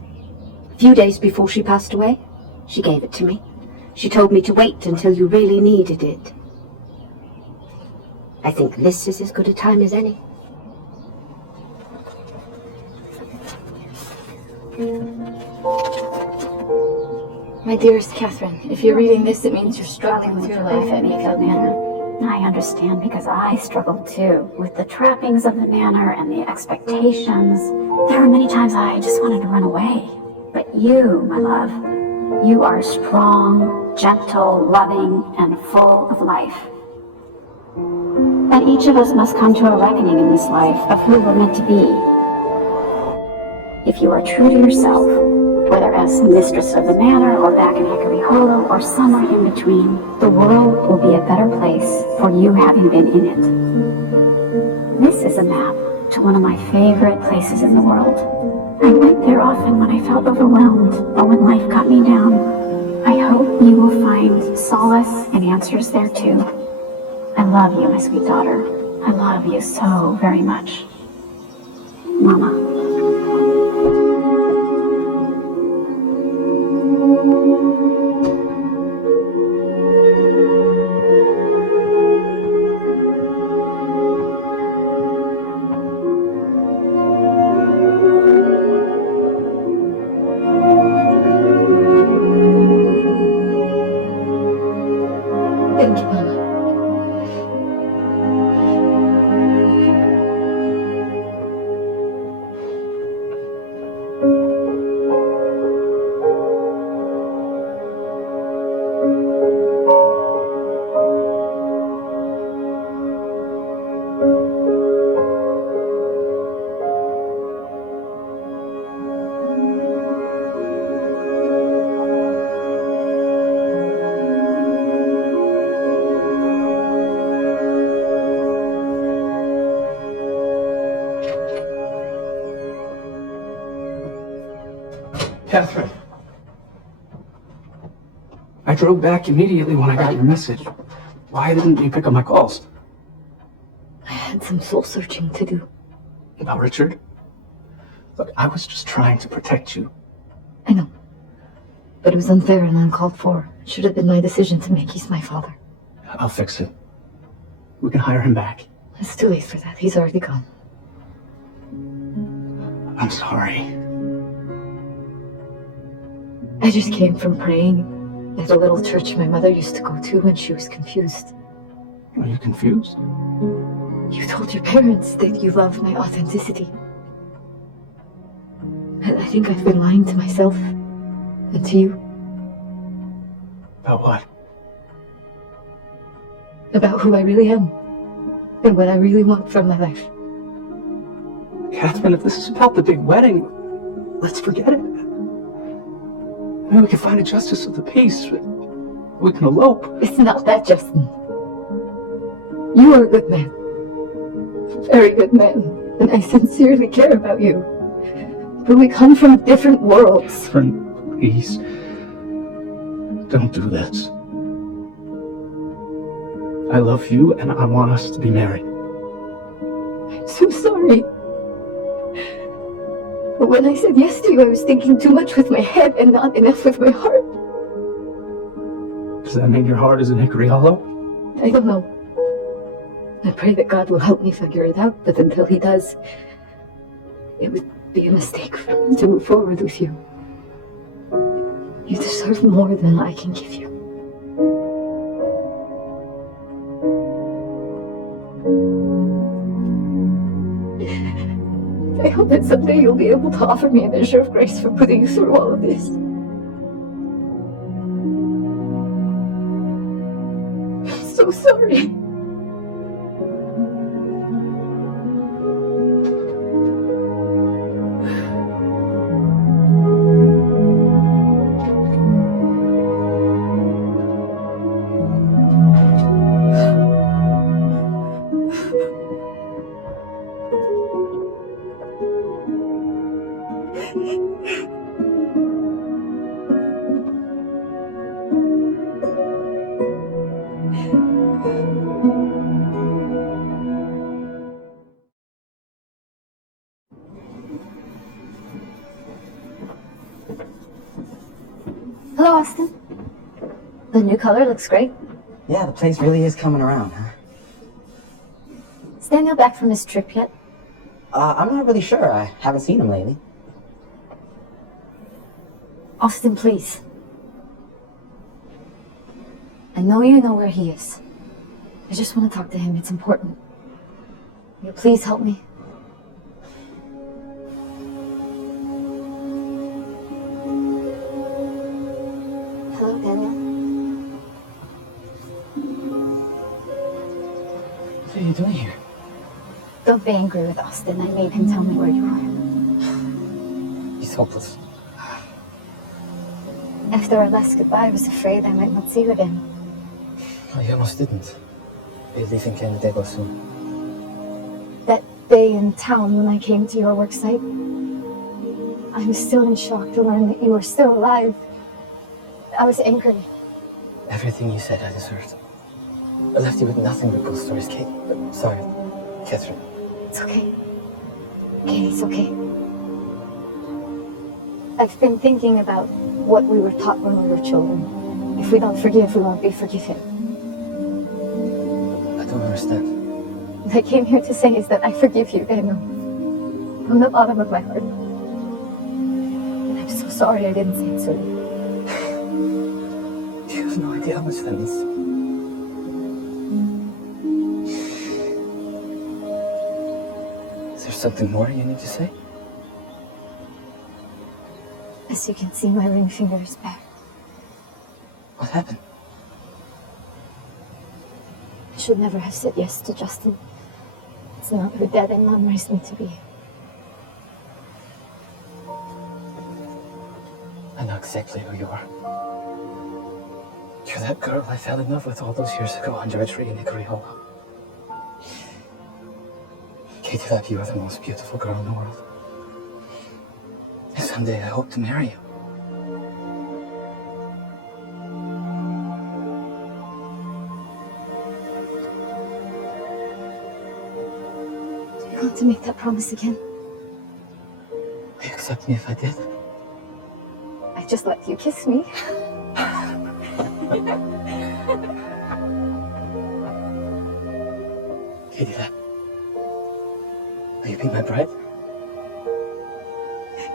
A few days before she passed away, she gave it to me. She told me to wait until you really needed it. I think this is as good a time as any. My dearest Catherine, if you're reading this, it means you're struggling with your life at Mayfield Manor. I understand because I struggled too with the trappings of the manor and the expectations. There were many times I just wanted to run away. But you, my love, you are strong, gentle, loving, and full of life. And each of us must come to a reckoning in this life of who we're meant to be. If you are true to yourself, whether as mistress of the manor or back in Hickory Hollow or somewhere in between, the world will be a better place for you having been in it. This is a map to one of my favorite places in the world. I went there often when I felt overwhelmed or when life got me down. I hope you will find solace and answers there too. I love you, my sweet daughter. I love you so very much. Mama. Thank you, Mama. Catherine. I drove back immediately when I got your message. Why didn't you pick up my calls? I had some soul searching to do. About Richard? Look, I was just trying to protect you. I know. But it was unfair and uncalled for. It should have been my decision to make. He's my father. I'll fix it. We can hire him back. It's too late for that. He's already gone. I'm sorry. I just came from praying at a little church my mother used to go to when she was confused. Are you confused? You told your parents that you love my authenticity. And I think I've been lying to myself and to you. About what? About who I really am and what I really want from my life. Catherine, if this is about the big wedding, let's forget it. Maybe we can find a justice of the peace. We can elope. It's not that, Justin. You are a good man. Very good man. And I sincerely care about you. But we come from different worlds. Catherine, please. Don't do this. I love you and I want us to be married. I'm so sorry. But when I said yes to you, I was thinking too much with my head and not enough with my heart. Does that mean your heart is in Hickory Hollow? I don't know. I pray that God will help me figure it out, but until He does, it would be a mistake for me to move forward with you. You deserve more than I can give you. I hope that someday you'll be able to offer me a measure of grace for putting you through all of this. I'm so sorry. Hello, Austin. The new color looks great. Yeah, the place really is coming around, huh? Is Daniel back from his trip yet? I'm not really sure. I haven't seen him lately. Austin, please. I know you know where he is. I just want to talk to him. It's important. Will you please help me? Hello, Daniel. What are you doing here? Don't be angry with Austin. I made him tell me where you are. He's hopeless. After our last goodbye, I was afraid I might not see you again. I almost didn't. We're leaving Canandaigua soon. That day in town when I came to your work site, I was still in shock to learn that you were still alive. I was angry. Everything you said I deserved. I left you with nothing but ghost stories, Kate. But sorry, Catherine. It's okay. Katie, it's okay. I've been thinking about what we were taught when we were children. If we don't forgive, we won't be forgiven. I don't understand. What I came here to say is that I forgive you, Daniel. From the bottom of my heart. And I'm so sorry I didn't say it sooner. You have no idea how much that means to me. Is there something more you need to say? As you can see, my ring finger is bare. What happened? I should never have said yes to Justin. It's not who Dad and Mom raised me to be. I know exactly who you are. You're that girl I fell in love with all those years ago under a tree in Hickory Hollow. Katie, that you are the most beautiful girl in the world. And someday I hope to marry you. going to make that promise again. Will you accept me if I did? I just let you kiss me. Katie, will you be my bride?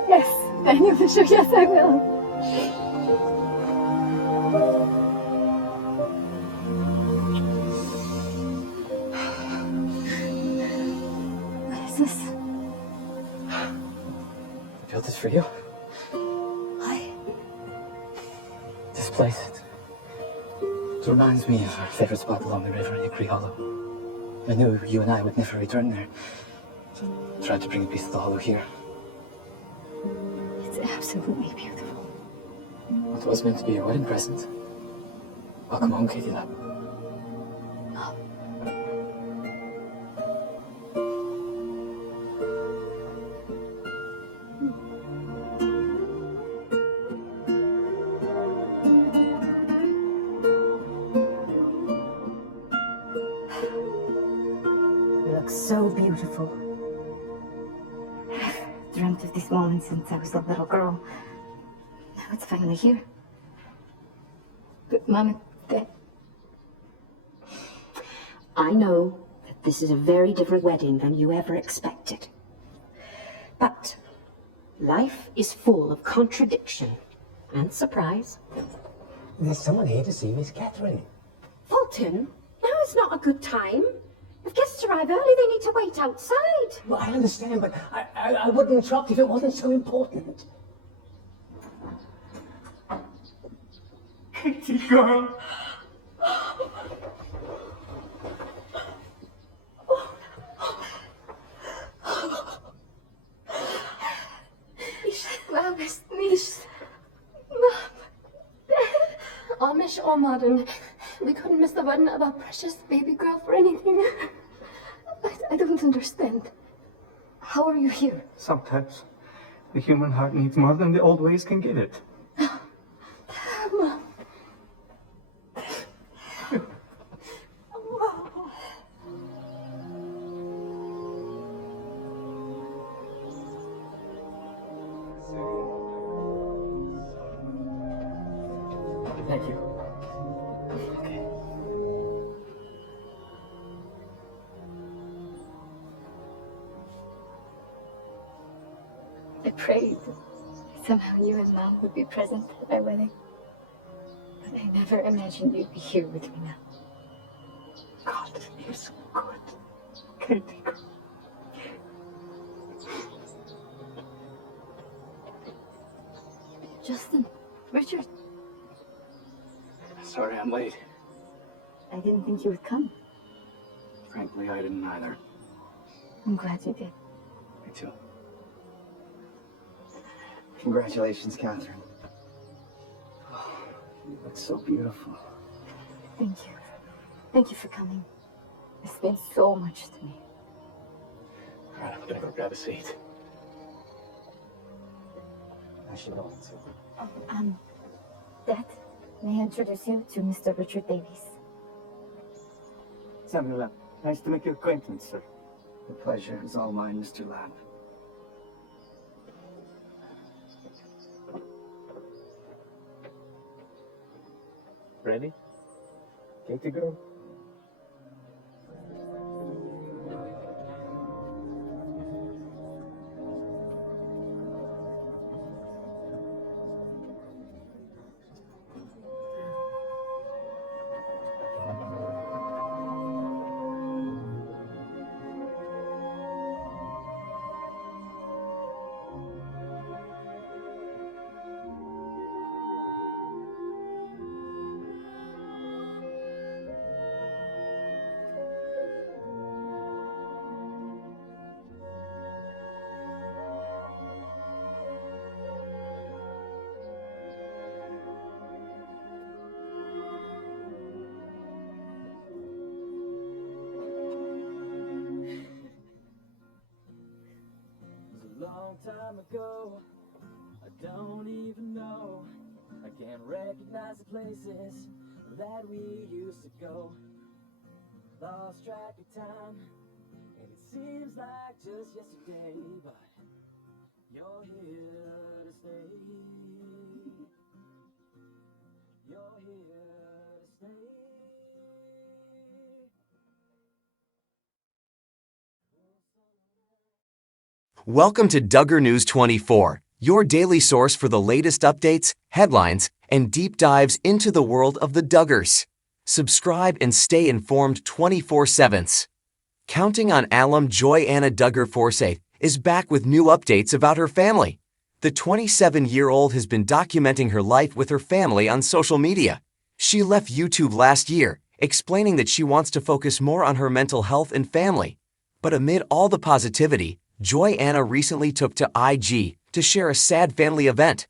Yes, Daniel Fisher, yes, I will. What is this? I built this for you. Why? This place. It reminds me of our favorite spot along the river, Hickory Hollow. I knew you and I would never return there. So I tried to bring a piece of the hollow here. It's absolutely beautiful. What was meant to be your wedding present. Welcome home, Katie Lab. You look so beautiful. I've dreamt of this moment since I was a little girl. Now it's finally here. But Mom and Dad... I know that this is a very different wedding than you ever expected. But life is full of contradiction and surprise. There's someone here to see Miss Catherine. Fulton, now is not a good time. If guests arrive early, they need to wait outside. Well, I understand, but I wouldn't interrupt if it wasn't so important. Katie, girl. Gladys, niece, Mom. Amish or modern, we couldn't miss the wedding of our precious baby girl for anything. I don't understand. How are you here? Sometimes the human heart needs more than the old ways can give it. Mom. Thank you. I prayed somehow you and Mom would be present at our wedding. But I never imagined you'd be here with me now. God is good. Katie, girl. Justin, Richard, Sorry I'm late. I didn't think you would come. Frankly, I didn't either. I'm glad you did. Me too. Congratulations, Catherine. Oh, you look so beautiful. Thank you. Thank you for coming. This means so much to me. All right, I'm gonna go grab a seat. I should go too. Oh, Dad, may I introduce you to Mr. Richard Davies? Samuel, nice to make your acquaintance, sir. The pleasure is all mine, Mr. Lamb. Ready? Katie, girl? Long time ago, I don't even know. I can't recognize the places that we used to go. Lost track of time, and it seems like just yesterday, but you're here to stay. You're here to stay. Welcome to Duggar News 24, your daily source for the latest updates, headlines, and deep dives into the world of the Duggars. Subscribe and stay informed 24/7. Counting on alum Joy Anna Duggar Forsyth is back with new updates about her family. The 27-year-old has been documenting her life with her family on social media. She left YouTube last year, explaining that she wants to focus more on her mental health and family. But amid all the positivity, Joy Anna recently took to IG to share a sad family event.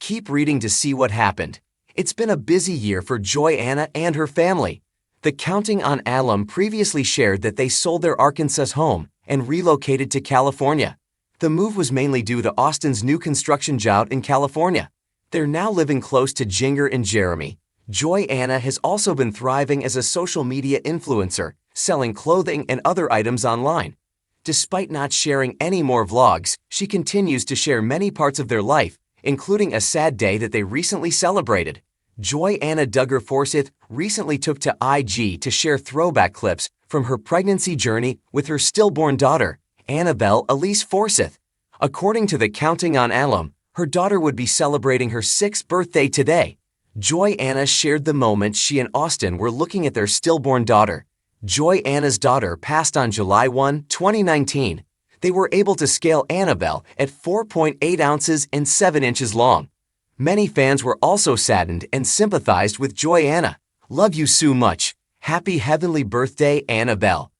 Keep reading to see what happened. It's been a busy year for Joy Anna and her family. The Counting on alum previously shared that they sold their Arkansas home and relocated to California. The move was mainly due to Austin's new construction job in California. They're now living close to Jinger and Jeremy. Joy Anna has also been thriving as a social media influencer, selling clothing and other items online. Despite not sharing any more vlogs, she continues to share many parts of their life, including a sad day that they recently celebrated. Joy Anna Duggar Forsyth recently took to IG to share throwback clips from her pregnancy journey with her stillborn daughter, Annabelle Elise Forsyth. According to the Counting on alum, her daughter would be celebrating her 6th birthday today. Joy Anna shared the moment she and Austin were looking at their stillborn daughter. Joy Anna's daughter passed on July 1, 2019. They were able to scale Annabelle at 4.8 ounces and 7 inches long. Many fans were also saddened and sympathized with Joy Anna. Love you so much. Happy heavenly birthday, Annabelle.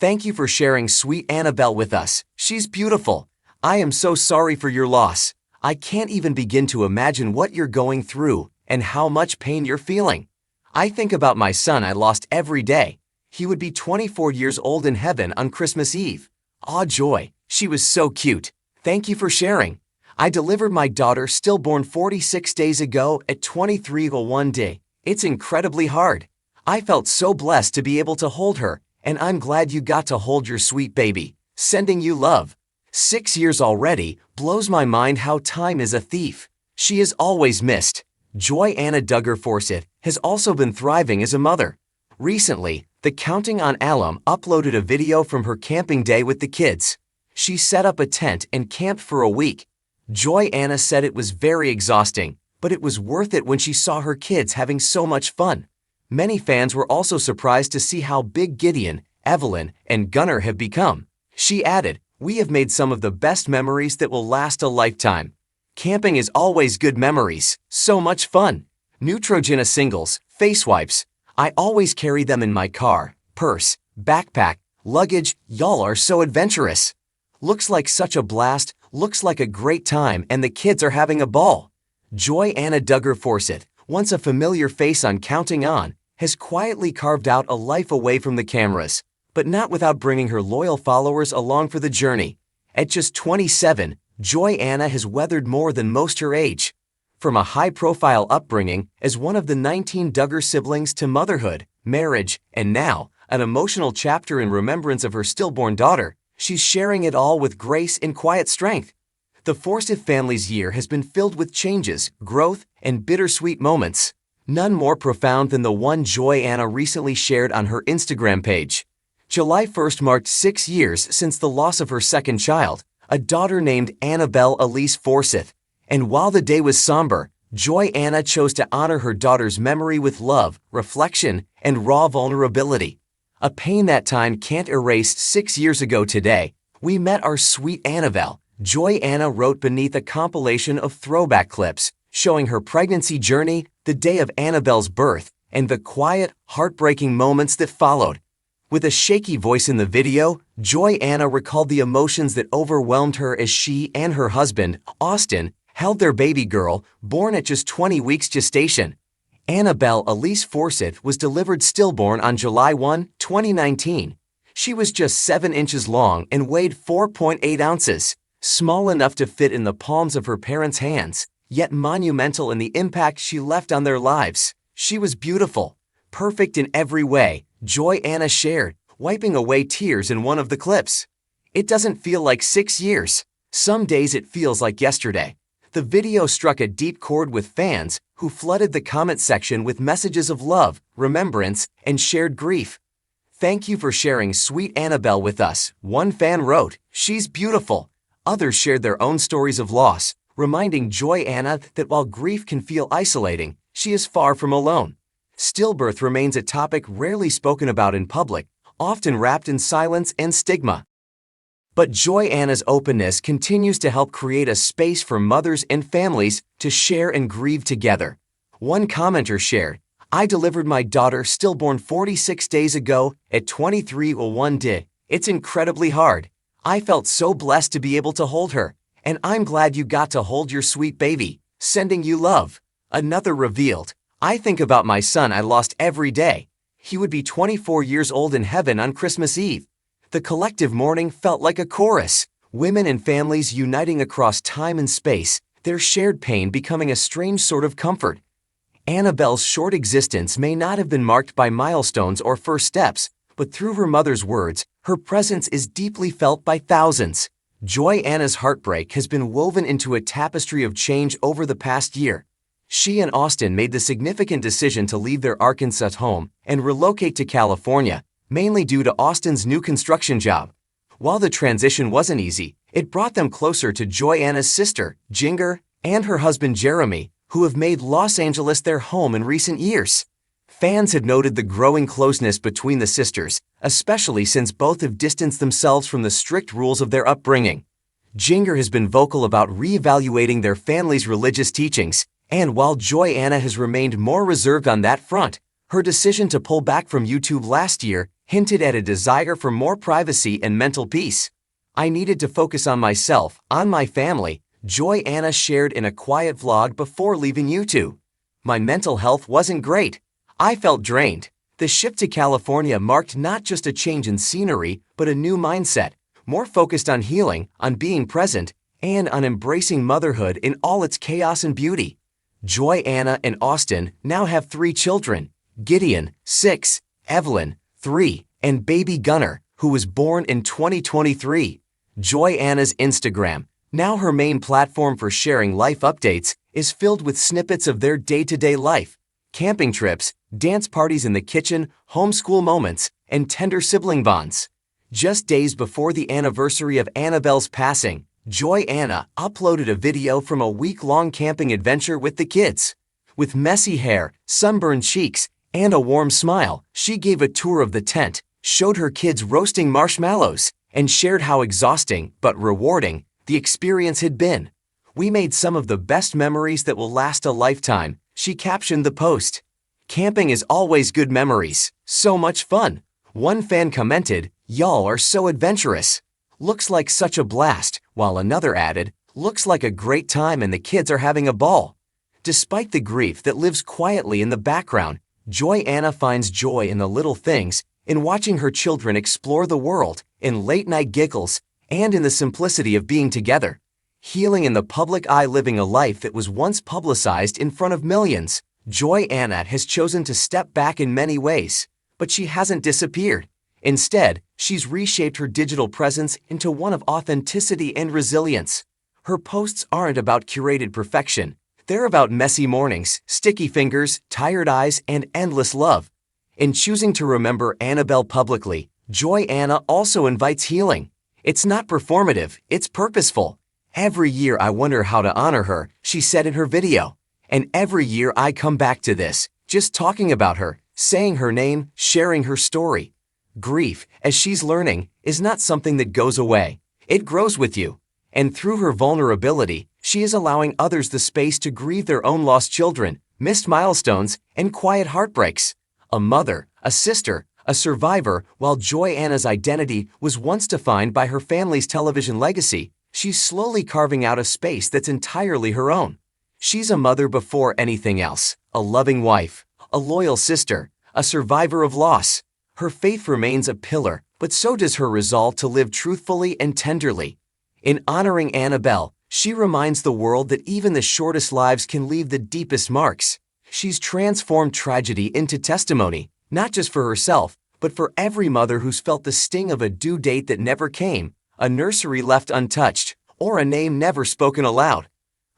Thank you for sharing sweet Annabelle with us. She's beautiful. I am so sorry for your loss. I can't even begin to imagine what you're going through and how much pain you're feeling. I think about my son I lost every day. He would be 24 years old in heaven on Christmas Eve. Aw, Joy, she was so cute. Thank you for sharing. I delivered my daughter stillborn 46 days ago at 23:01 day. It's incredibly hard. I felt so blessed to be able to hold her, and I'm glad you got to hold your sweet baby. Sending you love. 6 years already blows my mind how time is a thief. She is always missed. Joy Anna Duggar Forsyth has also been thriving as a mother. Recently, the Counting on alum uploaded a video from her camping day with the kids. She set up a tent and camped for a week. Joy Anna said it was very exhausting, but it was worth it when she saw her kids having so much fun. Many fans were also surprised to see how big Gideon, Evelyn, and Gunnar have become. She added, "We have made some of the best memories that will last a lifetime. Camping is always good memories, so much fun. Neutrogena singles, face wipes. I always carry them in my car, purse, backpack, luggage. Y'all are so adventurous. Looks like such a blast, looks like a great time, and the kids are having a ball." Joy Anna Duggar Forsyth, once a familiar face on Counting On, has quietly carved out a life away from the cameras, but not without bringing her loyal followers along for the journey. At just 27, Joy Anna has weathered more than most her age. From a high-profile upbringing as one of the 19 Duggar siblings to motherhood, marriage, and now, an emotional chapter in remembrance of her stillborn daughter, she's sharing it all with grace and quiet strength. The Forsyth family's year has been filled with changes, growth, and bittersweet moments. None more profound than the one Joy Anna recently shared on her Instagram page. July 1st marked 6 years since the loss of her second child, a daughter named Annabelle Elise Forsyth. And while the day was somber, Joy Anna chose to honor her daughter's memory with love, reflection, and raw vulnerability. A pain that time can't erase. 6 years ago today, we met our sweet Annabelle, Joy Anna wrote beneath a compilation of throwback clips, showing her pregnancy journey, the day of Annabelle's birth, and the quiet, heartbreaking moments that followed. With a shaky voice in the video, Joy Anna recalled the emotions that overwhelmed her as she and her husband, Austin, held their baby girl, born at just 20 weeks gestation. Annabelle Elise Forsyth was delivered stillborn on July 1, 2019. She was just 7 inches long and weighed 4.8 ounces, small enough to fit in the palms of her parents' hands, yet monumental in the impact she left on their lives. She was beautiful, perfect in every way, Joy Anna shared, wiping away tears in one of the clips. It doesn't feel like 6 years. Some days it feels like yesterday. The video struck a deep chord with fans who flooded the comment section with messages of love, remembrance, and shared grief. "Thank you for sharing sweet Annabelle with us," one fan wrote. "She's beautiful." Others shared their own stories of loss, reminding Joy Anna that while grief can feel isolating, she is far from alone. Stillbirth remains a topic rarely spoken about in public, often wrapped in silence and stigma. But Joy Anna's openness continues to help create a space for mothers and families to share and grieve together. One commenter shared, "I delivered my daughter stillborn 46 days ago at 23:01 day. It's incredibly hard. I felt so blessed to be able to hold her, and I'm glad you got to hold your sweet baby. Sending you love." Another revealed, "I think about my son I lost every day. He would be 24 years old in heaven on Christmas Eve." The collective mourning felt like a chorus, women and families uniting across time and space, their shared pain becoming a strange sort of comfort. Annabelle's short existence may not have been marked by milestones or first steps, but through her mother's words, her presence is deeply felt by thousands. Joy Anna's heartbreak has been woven into a tapestry of change over the past year. She and Austin made the significant decision to leave their Arkansas home and relocate to California, mainly due to Austin's new construction job. While the transition wasn't easy, it brought them closer to Joy Anna's sister, Ginger, and her husband Jeremy, who have made Los Angeles their home in recent years. Fans had noted the growing closeness between the sisters, especially since both have distanced themselves from the strict rules of their upbringing. Ginger has been vocal about reevaluating their family's religious teachings, and while Joy Anna has remained more reserved on that front, her decision to pull back from YouTube last year hinted at a desire for more privacy and mental peace. "I needed to focus on myself, on my family," Joy Anna shared in a quiet vlog before leaving YouTube. "My mental health wasn't great. I felt drained." The shift to California marked not just a change in scenery, but a new mindset, more focused on healing, on being present, and on embracing motherhood in all its chaos and beauty. Joy Anna and Austin now have 3 children, Gideon, 6, Evelyn, 3, and baby Gunnar, who was born in 2023. Joy Anna's Instagram, now her main platform for sharing life updates, is filled with snippets of their day-to-day life, camping trips, dance parties in the kitchen, homeschool moments, and tender sibling bonds. Just days before the anniversary of Annabelle's passing, Joy Anna uploaded a video from a week-long camping adventure with the kids. With messy hair, sunburned cheeks, and a warm smile, she gave a tour of the tent, showed her kids roasting marshmallows, and shared how exhausting, but rewarding, the experience had been. "We made some of the best memories that will last a lifetime," she captioned the post. "Camping is always good memories. So much fun." One fan commented, "Y'all are so adventurous. Looks like such a blast," while another added, "Looks like a great time and the kids are having a ball." Despite the grief that lives quietly in the background, Joy Anna finds joy in the little things, in watching her children explore the world, in late-night giggles, and in the simplicity of being together. Healing in the public eye, living a life that was once publicized in front of millions, Joy Anna has chosen to step back in many ways, but she hasn't disappeared. Instead, she's reshaped her digital presence into one of authenticity and resilience. Her posts aren't about curated perfection. They're about messy mornings, sticky fingers, tired eyes, and endless love. In choosing to remember Annabelle publicly, Joy Anna also invites healing. It's not performative, it's purposeful. "Every year I wonder how to honor her," she said in her video. "And every year I come back to this, just talking about her, saying her name, sharing her story." Grief, as she's learning, is not something that goes away. It grows with you. And through her vulnerability, she is allowing others the space to grieve their own lost children, missed milestones, and quiet heartbreaks. A mother, a sister, a survivor, while Joy Anna's identity was once defined by her family's television legacy, she's slowly carving out a space that's entirely her own. She's a mother before anything else, a loving wife, a loyal sister, a survivor of loss. Her faith remains a pillar, but so does her resolve to live truthfully and tenderly. In honoring Annabelle, she reminds the world that even the shortest lives can leave the deepest marks. She's transformed tragedy into testimony, not just for herself, but for every mother who's felt the sting of a due date that never came, a nursery left untouched, or a name never spoken aloud.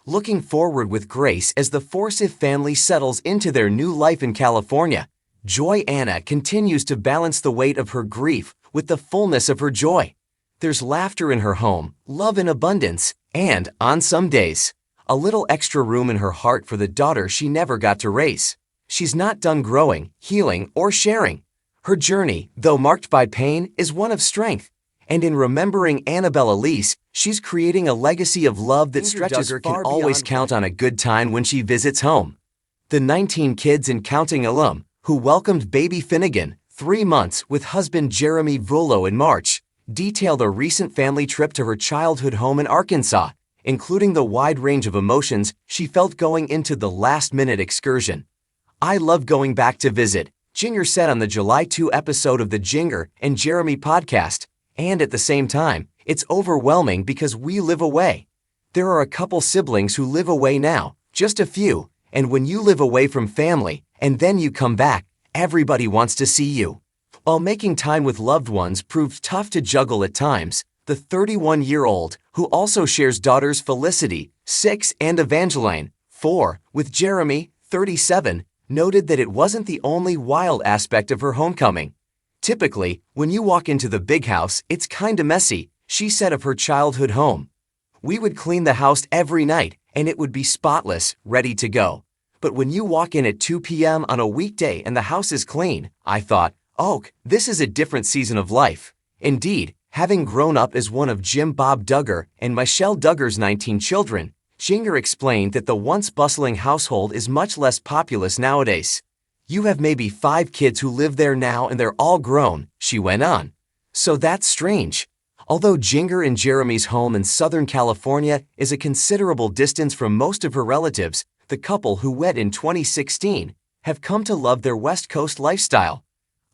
Looking forward with grace as the Forsyth family settles into their new life in California, Joy Anna continues to balance the weight of her grief with the fullness of her joy. There's laughter in her home, love in abundance, and, on some days, a little extra room in her heart for the daughter she never got to raise. She's not done growing, healing, or sharing. Her journey, though marked by pain, is one of strength. And in remembering Annabelle Elise, she's creating a legacy of love that stretches far beyond. Can always count on a good time when she visits home. The 19 kids and counting alum, who welcomed baby Finnegan, 3 months, with husband Jeremy Vullo in March, detailed a recent family trip to her childhood home in Arkansas, including the wide range of emotions she felt going into the last-minute excursion. "I love going back to visit," Jinger said on the July 2 episode of the Jinger and Jeremy podcast. "And at the same time, it's overwhelming because we live away. There are a couple siblings who live away now, just a few, and when you live away from family, and then you come back, everybody wants to see you." While making time with loved ones proved tough to juggle at times, the 31-year-old, who also shares daughters Felicity, 6, and Evangeline, 4, with Jeremy, 37, noted that it wasn't the only wild aspect of her homecoming. "Typically, when you walk into the big house, it's kinda messy," she said of her childhood home. "We would clean the house every night, and it would be spotless, ready to go. But when you walk in at 2 p.m. on a weekday and the house is clean, I thought, oh, this is a different season of life." Indeed, having grown up as one of Jim Bob Duggar and Michelle Duggar's 19 children, Jinger explained that the once bustling household is much less populous nowadays. "You have maybe 5 kids who live there now and they're all grown," she went on. "So that's strange." Although Jinger and Jeremy's home in Southern California is a considerable distance from most of her relatives, the couple who wed in 2016 have come to love their West Coast lifestyle.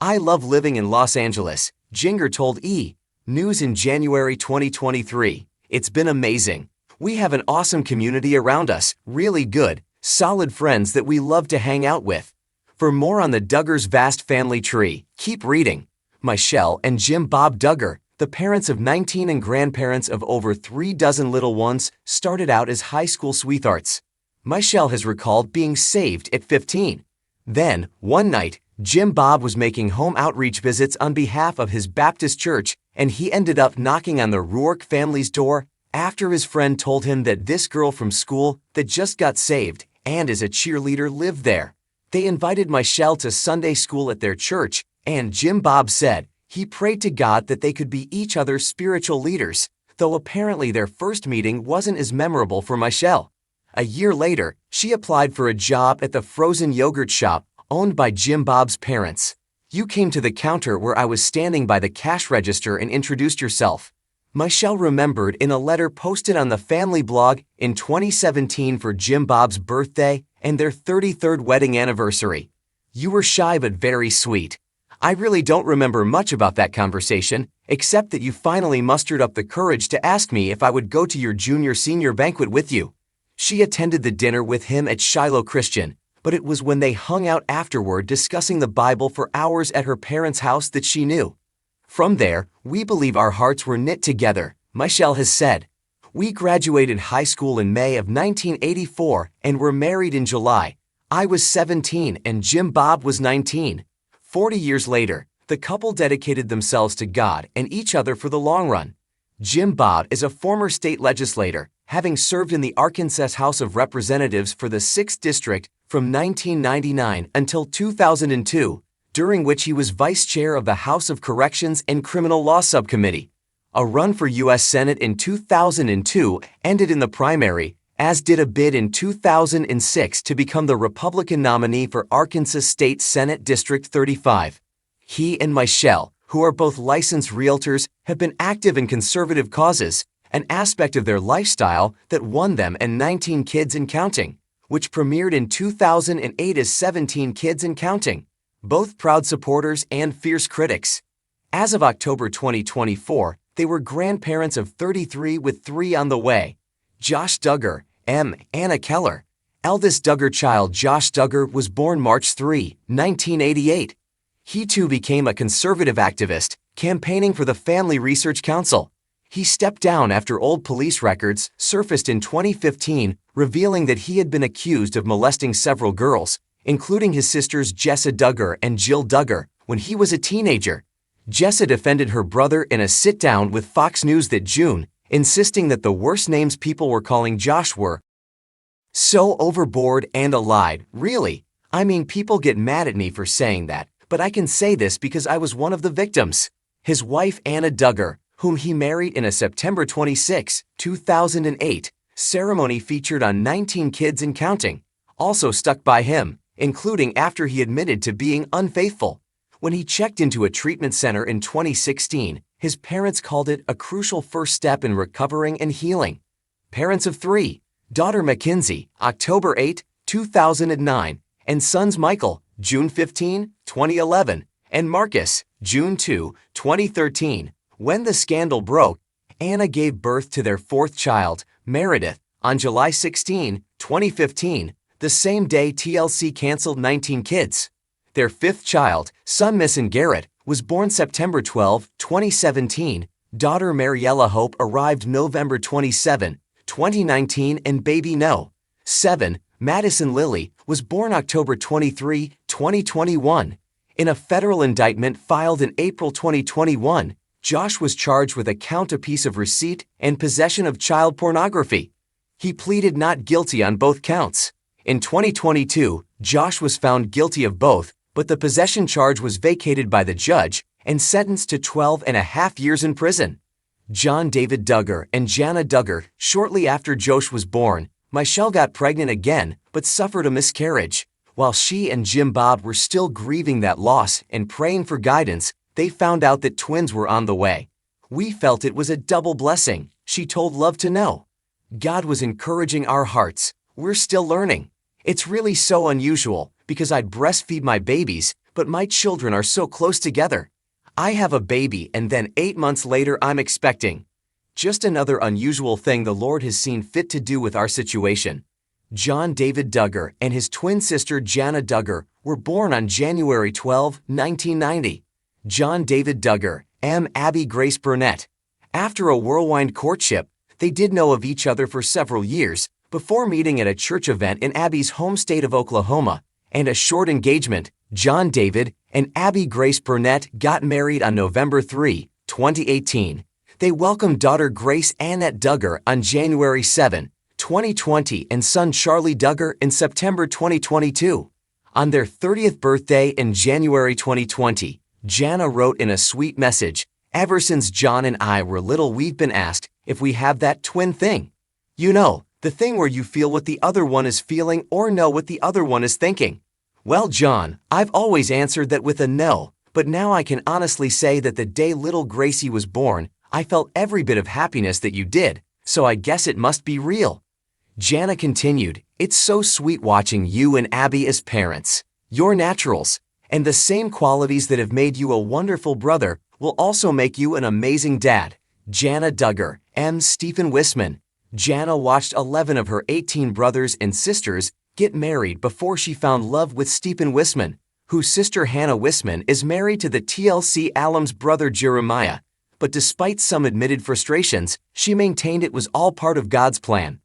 "I love living in Los Angeles," Jinger told E! News in January 2023. "It's been amazing. We have an awesome community around us, really good, solid friends that we love to hang out with." For more on the Duggars' vast family tree, keep reading. Michelle and Jim Bob Duggar, the parents of 19 and grandparents of over 3 dozen little ones, started out as high school sweethearts. Michelle has recalled being saved at 15. Then, one night, Jim Bob was making home outreach visits on behalf of his Baptist church, and he ended up knocking on the Rourke family's door after his friend told him that this girl from school that just got saved and is a cheerleader lived there. They invited Michelle to Sunday school at their church, and Jim Bob said he prayed to God that they could be each other's spiritual leaders, though apparently their first meeting wasn't as memorable for Michelle. A year later, she applied for a job at the frozen yogurt shop owned by Jim Bob's parents. "You came to the counter where I was standing by the cash register and introduced yourself," Michelle remembered in a letter posted on the family blog in 2017 for Jim Bob's birthday and their 33rd wedding anniversary. "You were shy but very sweet. I really don't remember much about that conversation, except that you finally mustered up the courage to ask me if I would go to your junior-senior banquet with you." She attended the dinner with him at Shiloh Christian, but it was when they hung out afterward discussing the Bible for hours at her parents' house that she knew. "From there, we believe our hearts were knit together," Michelle has said. "We graduated high school in May of 1984 and were married in July. I was 17 and Jim Bob was 19. 40 years later, the couple dedicated themselves to God and each other for the long run." Jim Bob is a former state legislator, having served in the Arkansas House of Representatives for the 6th District from 1999 until 2002, during which he was vice chair of the House of Corrections and Criminal Law Subcommittee. A run for U.S. Senate in 2002 ended in the primary, as did a bid in 2006 to become the Republican nominee for Arkansas State Senate District 35. He and Michelle, who are both licensed realtors, have been active in conservative causes, an aspect of their lifestyle that won them and 19 Kids and Counting, which premiered in 2008 as 17 Kids and Counting. Both proud supporters and fierce critics. As of October 2024, they were grandparents of 33 with 3 on the way. Josh Duggar, M. Anna Keller. Eldest Duggar child Josh Duggar was born March 3, 1988. He too became a conservative activist, campaigning for the Family Research Council. He stepped down after old police records surfaced in 2015, revealing that he had been accused of molesting several girls, including his sisters Jessa Duggar and Jill Duggar, when he was a teenager. Jessa defended her brother in a sit-down with Fox News that June, insisting that the worst names people were calling Josh were so overboard and allied. Really? I mean, people get mad at me for saying that, but I can say this because I was one of the victims. His wife Anna Duggar, whom he married in a September 26, 2008, ceremony featured on 19 Kids and Counting, also stuck by him, including after he admitted to being unfaithful. When he checked into a treatment center in 2016, his parents called it a crucial first step in recovering and healing. Parents of 3, daughter Mackenzie, October 8, 2009, and sons Michael, June 15, 2011, and Marcus, June 2, 2013. When the scandal broke, Anna gave birth to their 4th child, Meredith, on July 16, 2015, the same day TLC canceled 19 Kids. Their 5th child, son Misson Garrett, was born September 12, 2017. Daughter Mariella Hope arrived November 27, 2019, and baby No. 7, Madison Lily, was born October 23, 2021. In a federal indictment filed in April 2021, Josh was charged with a count apiece of receipt and possession of child pornography. He pleaded not guilty on both counts. In 2022, Josh was found guilty of both, but the possession charge was vacated by the judge and sentenced to 12.5 years in prison. John David Duggar and Jana Duggar. Shortly after Josh was born, Michelle got pregnant again but suffered a miscarriage. While she and Jim Bob were still grieving that loss and praying for guidance, they found out that twins were on the way. We felt it was a double blessing, she told Love to Know. God was encouraging our hearts. We're still learning. It's really so unusual because I'd breastfeed my babies, but my children are so close together. I have a baby and then 8 months later I'm expecting. Just another unusual thing the Lord has seen fit to do with our situation. John David Duggar and his twin sister Jana Duggar were born on January 12, 1990. John David Duggar, Abby Grace Burnett. After a whirlwind courtship, they did know of each other for several years before meeting at a church event in Abby's home state of Oklahoma, and a short engagement. John David and Abby Grace Burnett got married on November 3, 2018. They welcomed daughter Grace Annette Duggar on January 7, 2020, and son Charlie Duggar in September 2022. On their 30th birthday in January 2020, Jana wrote in a sweet message, "Ever since John and I were little, we've been asked if we have that twin thing. You know, the thing where you feel what the other one is feeling or know what the other one is thinking. Well, John, I've always answered that with a no, but now I can honestly say that the day little Gracie was born, I felt every bit of happiness that you did, so I guess it must be real." Jana continued, "It's so sweet watching you and Abby as parents. You're naturals, and the same qualities that have made you a wonderful brother will also make you an amazing dad." Jana Duggar, Stephen Wisman. Jana watched 11 of her 18 brothers and sisters get married before she found love with Stephen Wisman, whose sister Hannah Wisman is married to the TLC alum's brother Jeremiah. But despite some admitted frustrations, she maintained it was all part of God's plan.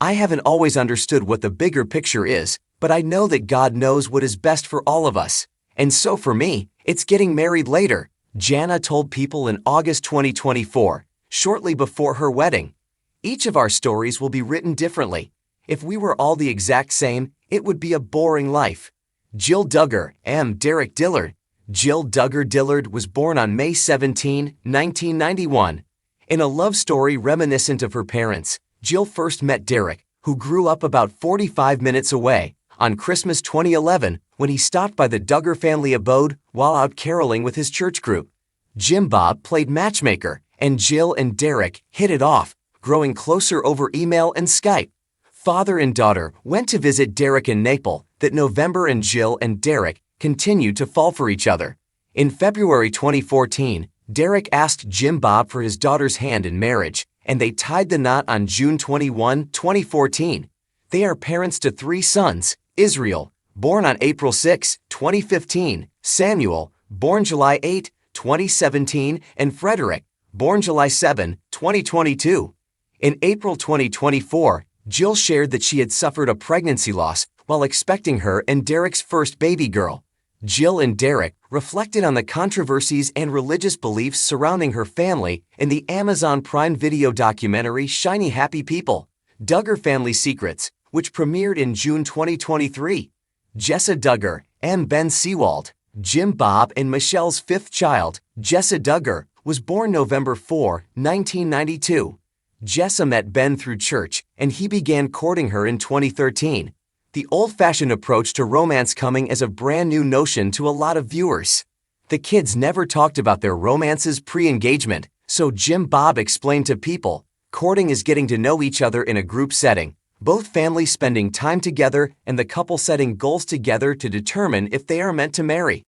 "I haven't always understood what the bigger picture is, but I know that God knows what is best for all of us. And so for me, it's getting married later," Jana told People in August 2024, shortly before her wedding. "Each of our stories will be written differently. If we were all the exact same, it would be a boring life." Jill Duggar, Derek Dillard. Jill Duggar Dillard was born on May 17, 1991. In a love story reminiscent of her parents, Jill first met Derek, who grew up about 45 minutes away, on Christmas 2011 when he stopped by the Duggar family abode while out caroling with his church group. Jim Bob played matchmaker, and Jill and Derek hit it off, growing closer over email and Skype. Father and daughter went to visit Derek in Naples that November, and Jill and Derek continued to fall for each other. In February 2014, Derek asked Jim Bob for his daughter's hand in marriage, and they tied the knot on June 21, 2014. They are parents to 3 sons: Israel, born on April 6, 2015, Samuel, born July 8, 2017, and Frederick, born July 7, 2022. In April 2024, Jill shared that she had suffered a pregnancy loss while expecting her and Derek's first baby girl. Jill and Derek reflected on the controversies and religious beliefs surrounding her family in the Amazon Prime Video documentary Shiny Happy People, Duggar Family Secrets, which premiered in June 2023. Jessa Duggar and Ben Seawald, Jim Bob and Michelle's fifth child, Jessa Duggar, was born November 4, 1992. Jessa met Ben through church, and he began courting her in 2013. The old-fashioned approach to romance coming as a brand new notion to a lot of viewers. The kids never talked about their romances pre-engagement, so Jim Bob explained to people, courting is getting to know each other in a group setting, both families spending time together and the couple setting goals together to determine if they are meant to marry.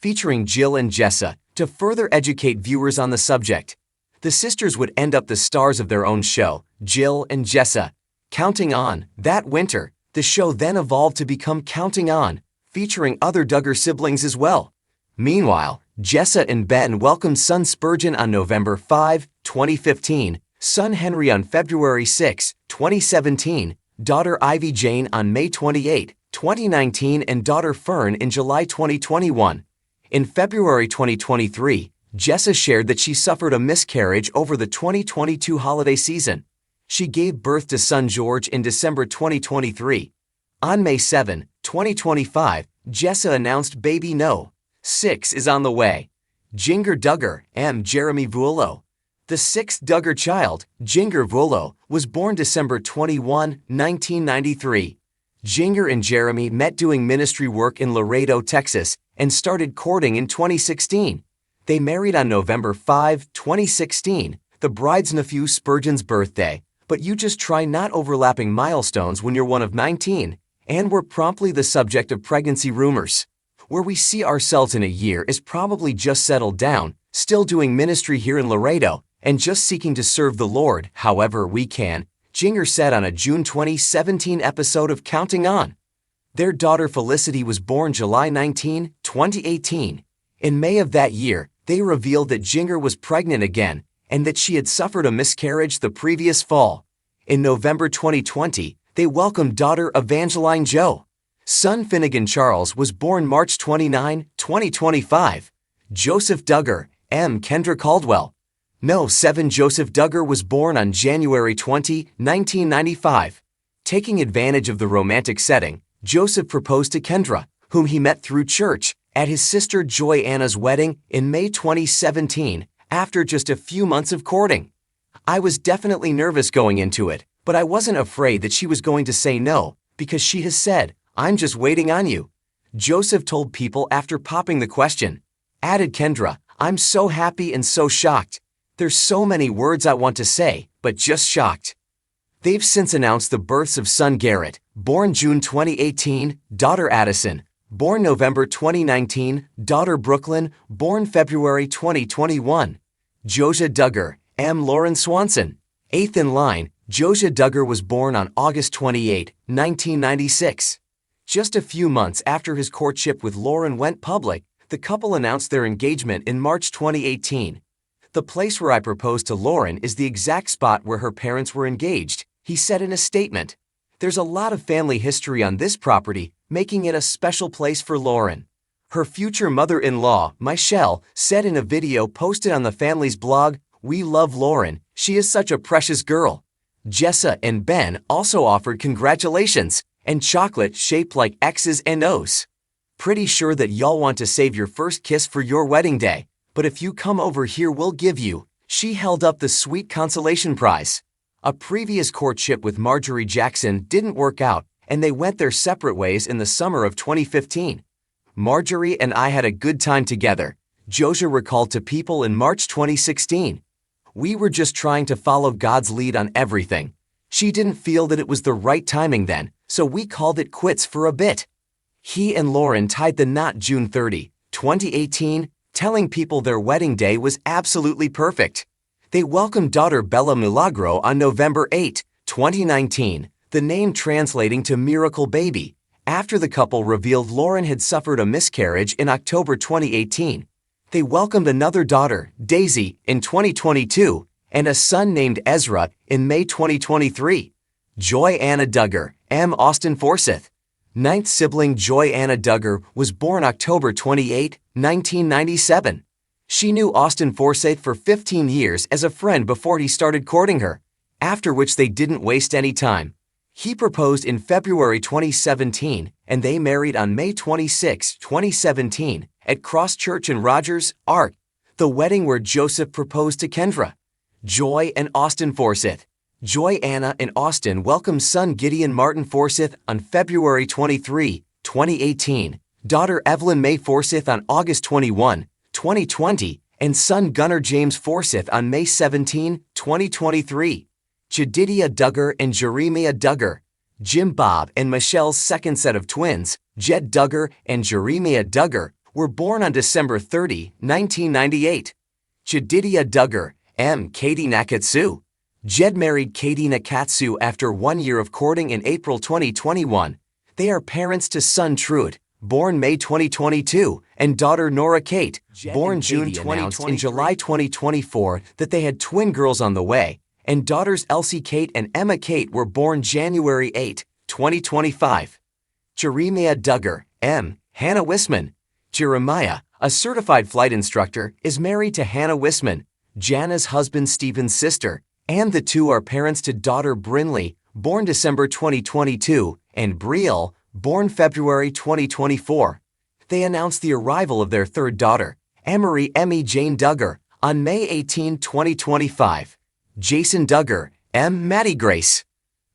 Featuring Jill and Jessa, to further educate viewers on the subject, the sisters would end up the stars of their own show, Jill and Jessa. Counting On, that winter, the show then evolved to become Counting On, featuring other Duggar siblings as well. Meanwhile, Jessa and Ben welcomed son Spurgeon on November 5, 2015, son Henry on February 6, 2017, daughter Ivy Jane on May 28, 2019, and daughter Fern in July 2021. In February 2023, Jessa shared that she suffered a miscarriage over the 2022 holiday season. She gave birth to son George in December 2023. On May 7, 2025, Jessa announced baby No. 6 is on the way. Jinger Duggar, M. Jeremy Vuolo. The sixth Duggar child, Jinger Vuolo, was born December 21, 1993. Jinger and Jeremy met doing ministry work in Laredo, Texas, and started courting in 2016. They married on November 5, 2016, the bride's nephew Spurgeon's birthday, but you just try not overlapping milestones when you're one of 19, and we're promptly the subject of pregnancy rumors. Where we see ourselves in a year is probably just settled down, still doing ministry here in Laredo, and just seeking to serve the Lord however we can, Jinger said on a June 2017 episode of Counting On. Their daughter Felicity was born July 19, 2018. In May of that year, they revealed that Jinger was pregnant again, and that she had suffered a miscarriage the previous fall. In November 2020, they welcomed daughter Evangeline Jo. Son Finnegan Charles was born March 29, 2025. Joseph Duggar, M. Kendra Caldwell. No. 7 Joseph Duggar was born on January 20, 1995. Taking advantage of the romantic setting, Joseph proposed to Kendra, whom he met through church, at his sister Joy Anna's wedding in May 2017, after just a few months of courting. I was definitely nervous going into it, but I wasn't afraid that she was going to say no, because she has said, "I'm just waiting on you." Joseph told people after popping the question. Added Kendra, "I'm so happy and so shocked. There's so many words I want to say, but just shocked." They've since announced the births of son Garrett, born June 2018, daughter Addison, born November 2019, daughter Brooklyn, born February 2021. Josiah Duggar, M. Lauren Swanson. Eighth in line, Josiah Duggar was born on August 28, 1996. Just a few months after his courtship with Lauren went public, the couple announced their engagement in March 2018. "The place where I proposed to Lauren is the exact spot where her parents were engaged," he said in a statement. "There's a lot of family history on this property, making it a special place for Lauren." Her future mother-in-law, Michelle, said in a video posted on the family's blog, "We love Lauren, she is such a precious girl." Jessa and Ben also offered congratulations, and chocolate shaped like X's and O's. "Pretty sure that y'all want to save your first kiss for your wedding day, but if you come over here we'll give you," she held up the sweet consolation prize. A previous courtship with Marjorie Jackson didn't work out, and they went their separate ways in the summer of 2015. "Marjorie and I had a good time together," Josiah recalled to People in March 2016. "We were just trying to follow God's lead on everything. She didn't feel that it was the right timing then, so we called it quits for a bit." He and Lauren tied the knot June 30, 2018, telling People their wedding day was absolutely perfect. They welcomed daughter Bella Milagro on November 8, 2019, the name translating to Miracle Baby, after the couple revealed Lauren had suffered a miscarriage in October 2018. They welcomed another daughter, Daisy, in 2022, and a son named Ezra in May 2023. Joy Anna Duggar, M. Austin Forsyth. Ninth sibling Joy Anna Duggar was born October 28, 1997. She knew Austin Forsyth for 15 years as a friend before he started courting her, after which they didn't waste any time. He proposed in February 2017, and they married on May 26, 2017, at Cross Church in Rogers, Ark, the wedding where Joseph proposed to Kendra. Joy and Austin Forsyth. Joy Anna and Austin welcomed son Gideon Martin Forsyth on February 23, 2018, daughter Evelyn May Forsyth on August 21, 2020, and son Gunnar James Forsyth on May 17, 2023. Jedidiah Duggar and Jeremiah Duggar. Jim Bob and Michelle's second set of twins, Jed Duggar and Jeremiah Duggar, were born on December 30, 1998. Jedidiah Duggar, M. Katie Nakatsu. Jed married Katie Nakatsu after 1 year of courting in April 2021. They are parents to son Trude, born May 2022, and daughter Nora Kate, born June 2023. In July 2024 that they had twin girls on the way, and daughters Elsie Kate and Emma Kate were born January 8, 2025. Jeremiah Duggar, M. Hannah Wisman. Jeremiah, a certified flight instructor, is married to Hannah Wisman, Jana's husband Stephen's sister, and the two are parents to daughter Brinley, born December 2022, and Brielle, born February 2024. They announced the arrival of their third daughter, Emery Emmy Jane Duggar, on May 18, 2025. Jason Duggar, M. Maddie Grace.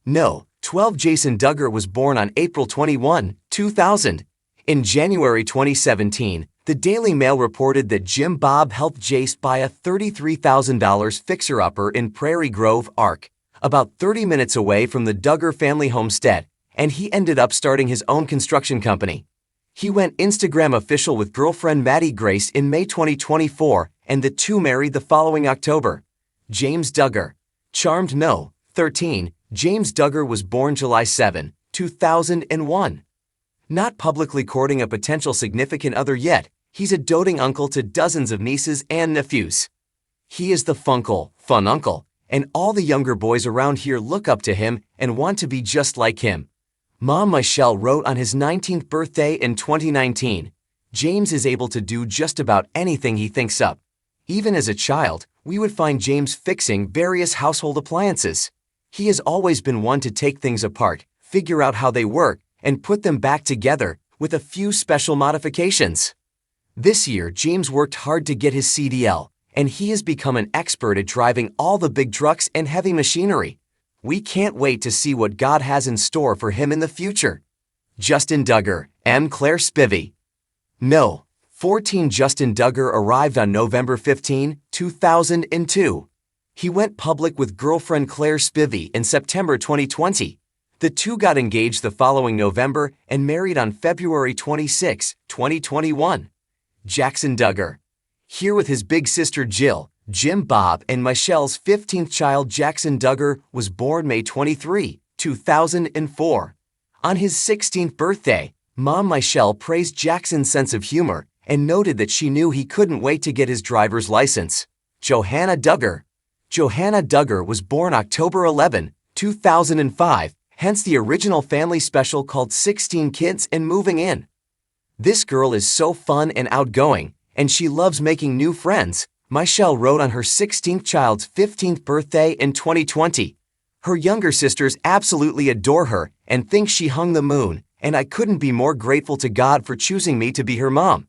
No, 12 Jason Duggar was born on April 21, 2000. In January 2017, the Daily Mail reported that Jim Bob helped Jace buy a $33,000 fixer-upper in Prairie Grove, Ark, about 30 minutes away from the Duggar family homestead, and he ended up starting his own construction company. He went Instagram official with girlfriend Maddie Grace in May 2024, and the two married the following October. James Duggar. Charmed No. 13. James Duggar was born July 7, 2001. Not publicly courting a potential significant other yet, he's a doting uncle to dozens of nieces and nephews. He is the fun uncle, and all the younger boys around here look up to him and want to be just like him. Mom Michelle wrote on his 19th birthday in 2019, James is able to do just about anything he thinks up. Even as a child, we would find James fixing various household appliances. He has always been one to take things apart, figure out how they work, and put them back together with a few special modifications. This year, James worked hard to get his CDL, and he has become an expert at driving all the big trucks and heavy machinery. We can't wait to see what God has in store for him in the future. Justin Duggar, M. Claire Spivey. No. 14 Justin Duggar arrived on November 15, 2002. He went public with girlfriend Claire Spivey in September 2020. The two got engaged the following November and married on February 26, 2021. Jackson Duggar. Here with his big sister Jill, Jim Bob, and Michelle's 15th child Jackson Duggar was born May 23, 2004. On his 16th birthday, Mom Michelle praised Jackson's sense of humor and noted that she knew he couldn't wait to get his driver's license. Johanna Duggar. Johanna Duggar was born October 11, 2005, hence the original family special called 16 Kids and Moving In. This girl is so fun and outgoing, and she loves making new friends, Michelle wrote on her 16th child's 15th birthday in 2020. Her younger sisters absolutely adore her and think she hung the moon, and I couldn't be more grateful to God for choosing me to be her mom.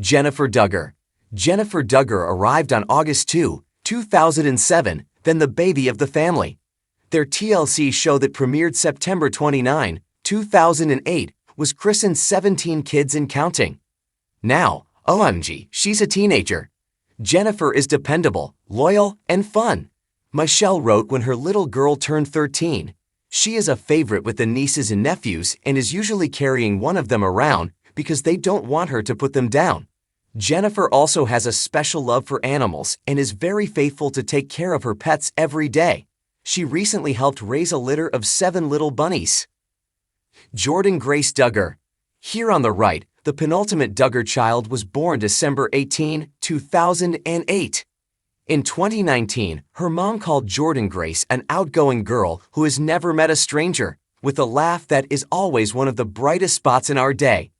Jennifer Duggar. Jennifer Duggar arrived on August 2, 2007, then the baby of the family. Their TLC show that premiered September 29, 2008, was christened 17 Kids and Counting. Now, OMG, she's a teenager. Jennifer is dependable, loyal, and fun. Michelle wrote when her little girl turned 13. She is a favorite with the nieces and nephews and is usually carrying one of them around because they don't want her to put them down. Jennifer also has a special love for animals and is very faithful to take care of her pets every day. She recently helped raise a litter of 7 little bunnies. Jordan Grace Duggar. Here on the right, The penultimate Duggar child was born December 18, 2008. In 2019, her mom called Jordan Grace an outgoing girl who has never met a stranger, with a laugh that is always one of the brightest spots in our day.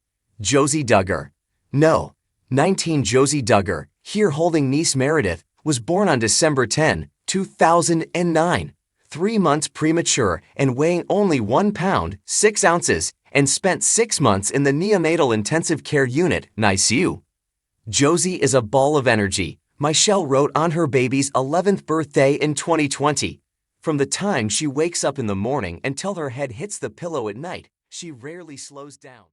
Josie Duggar. No, 19 Josie Duggar, here holding niece Meredith, was born on December 10, 2009, 3 months premature and weighing only 1 pound, 6 ounces, and spent 6 months in the neonatal intensive care unit, NICU. Josie is a ball of energy, Michelle wrote on her baby's 11th birthday in 2020. From the time she wakes up in the morning until her head hits the pillow at night, she rarely slows down.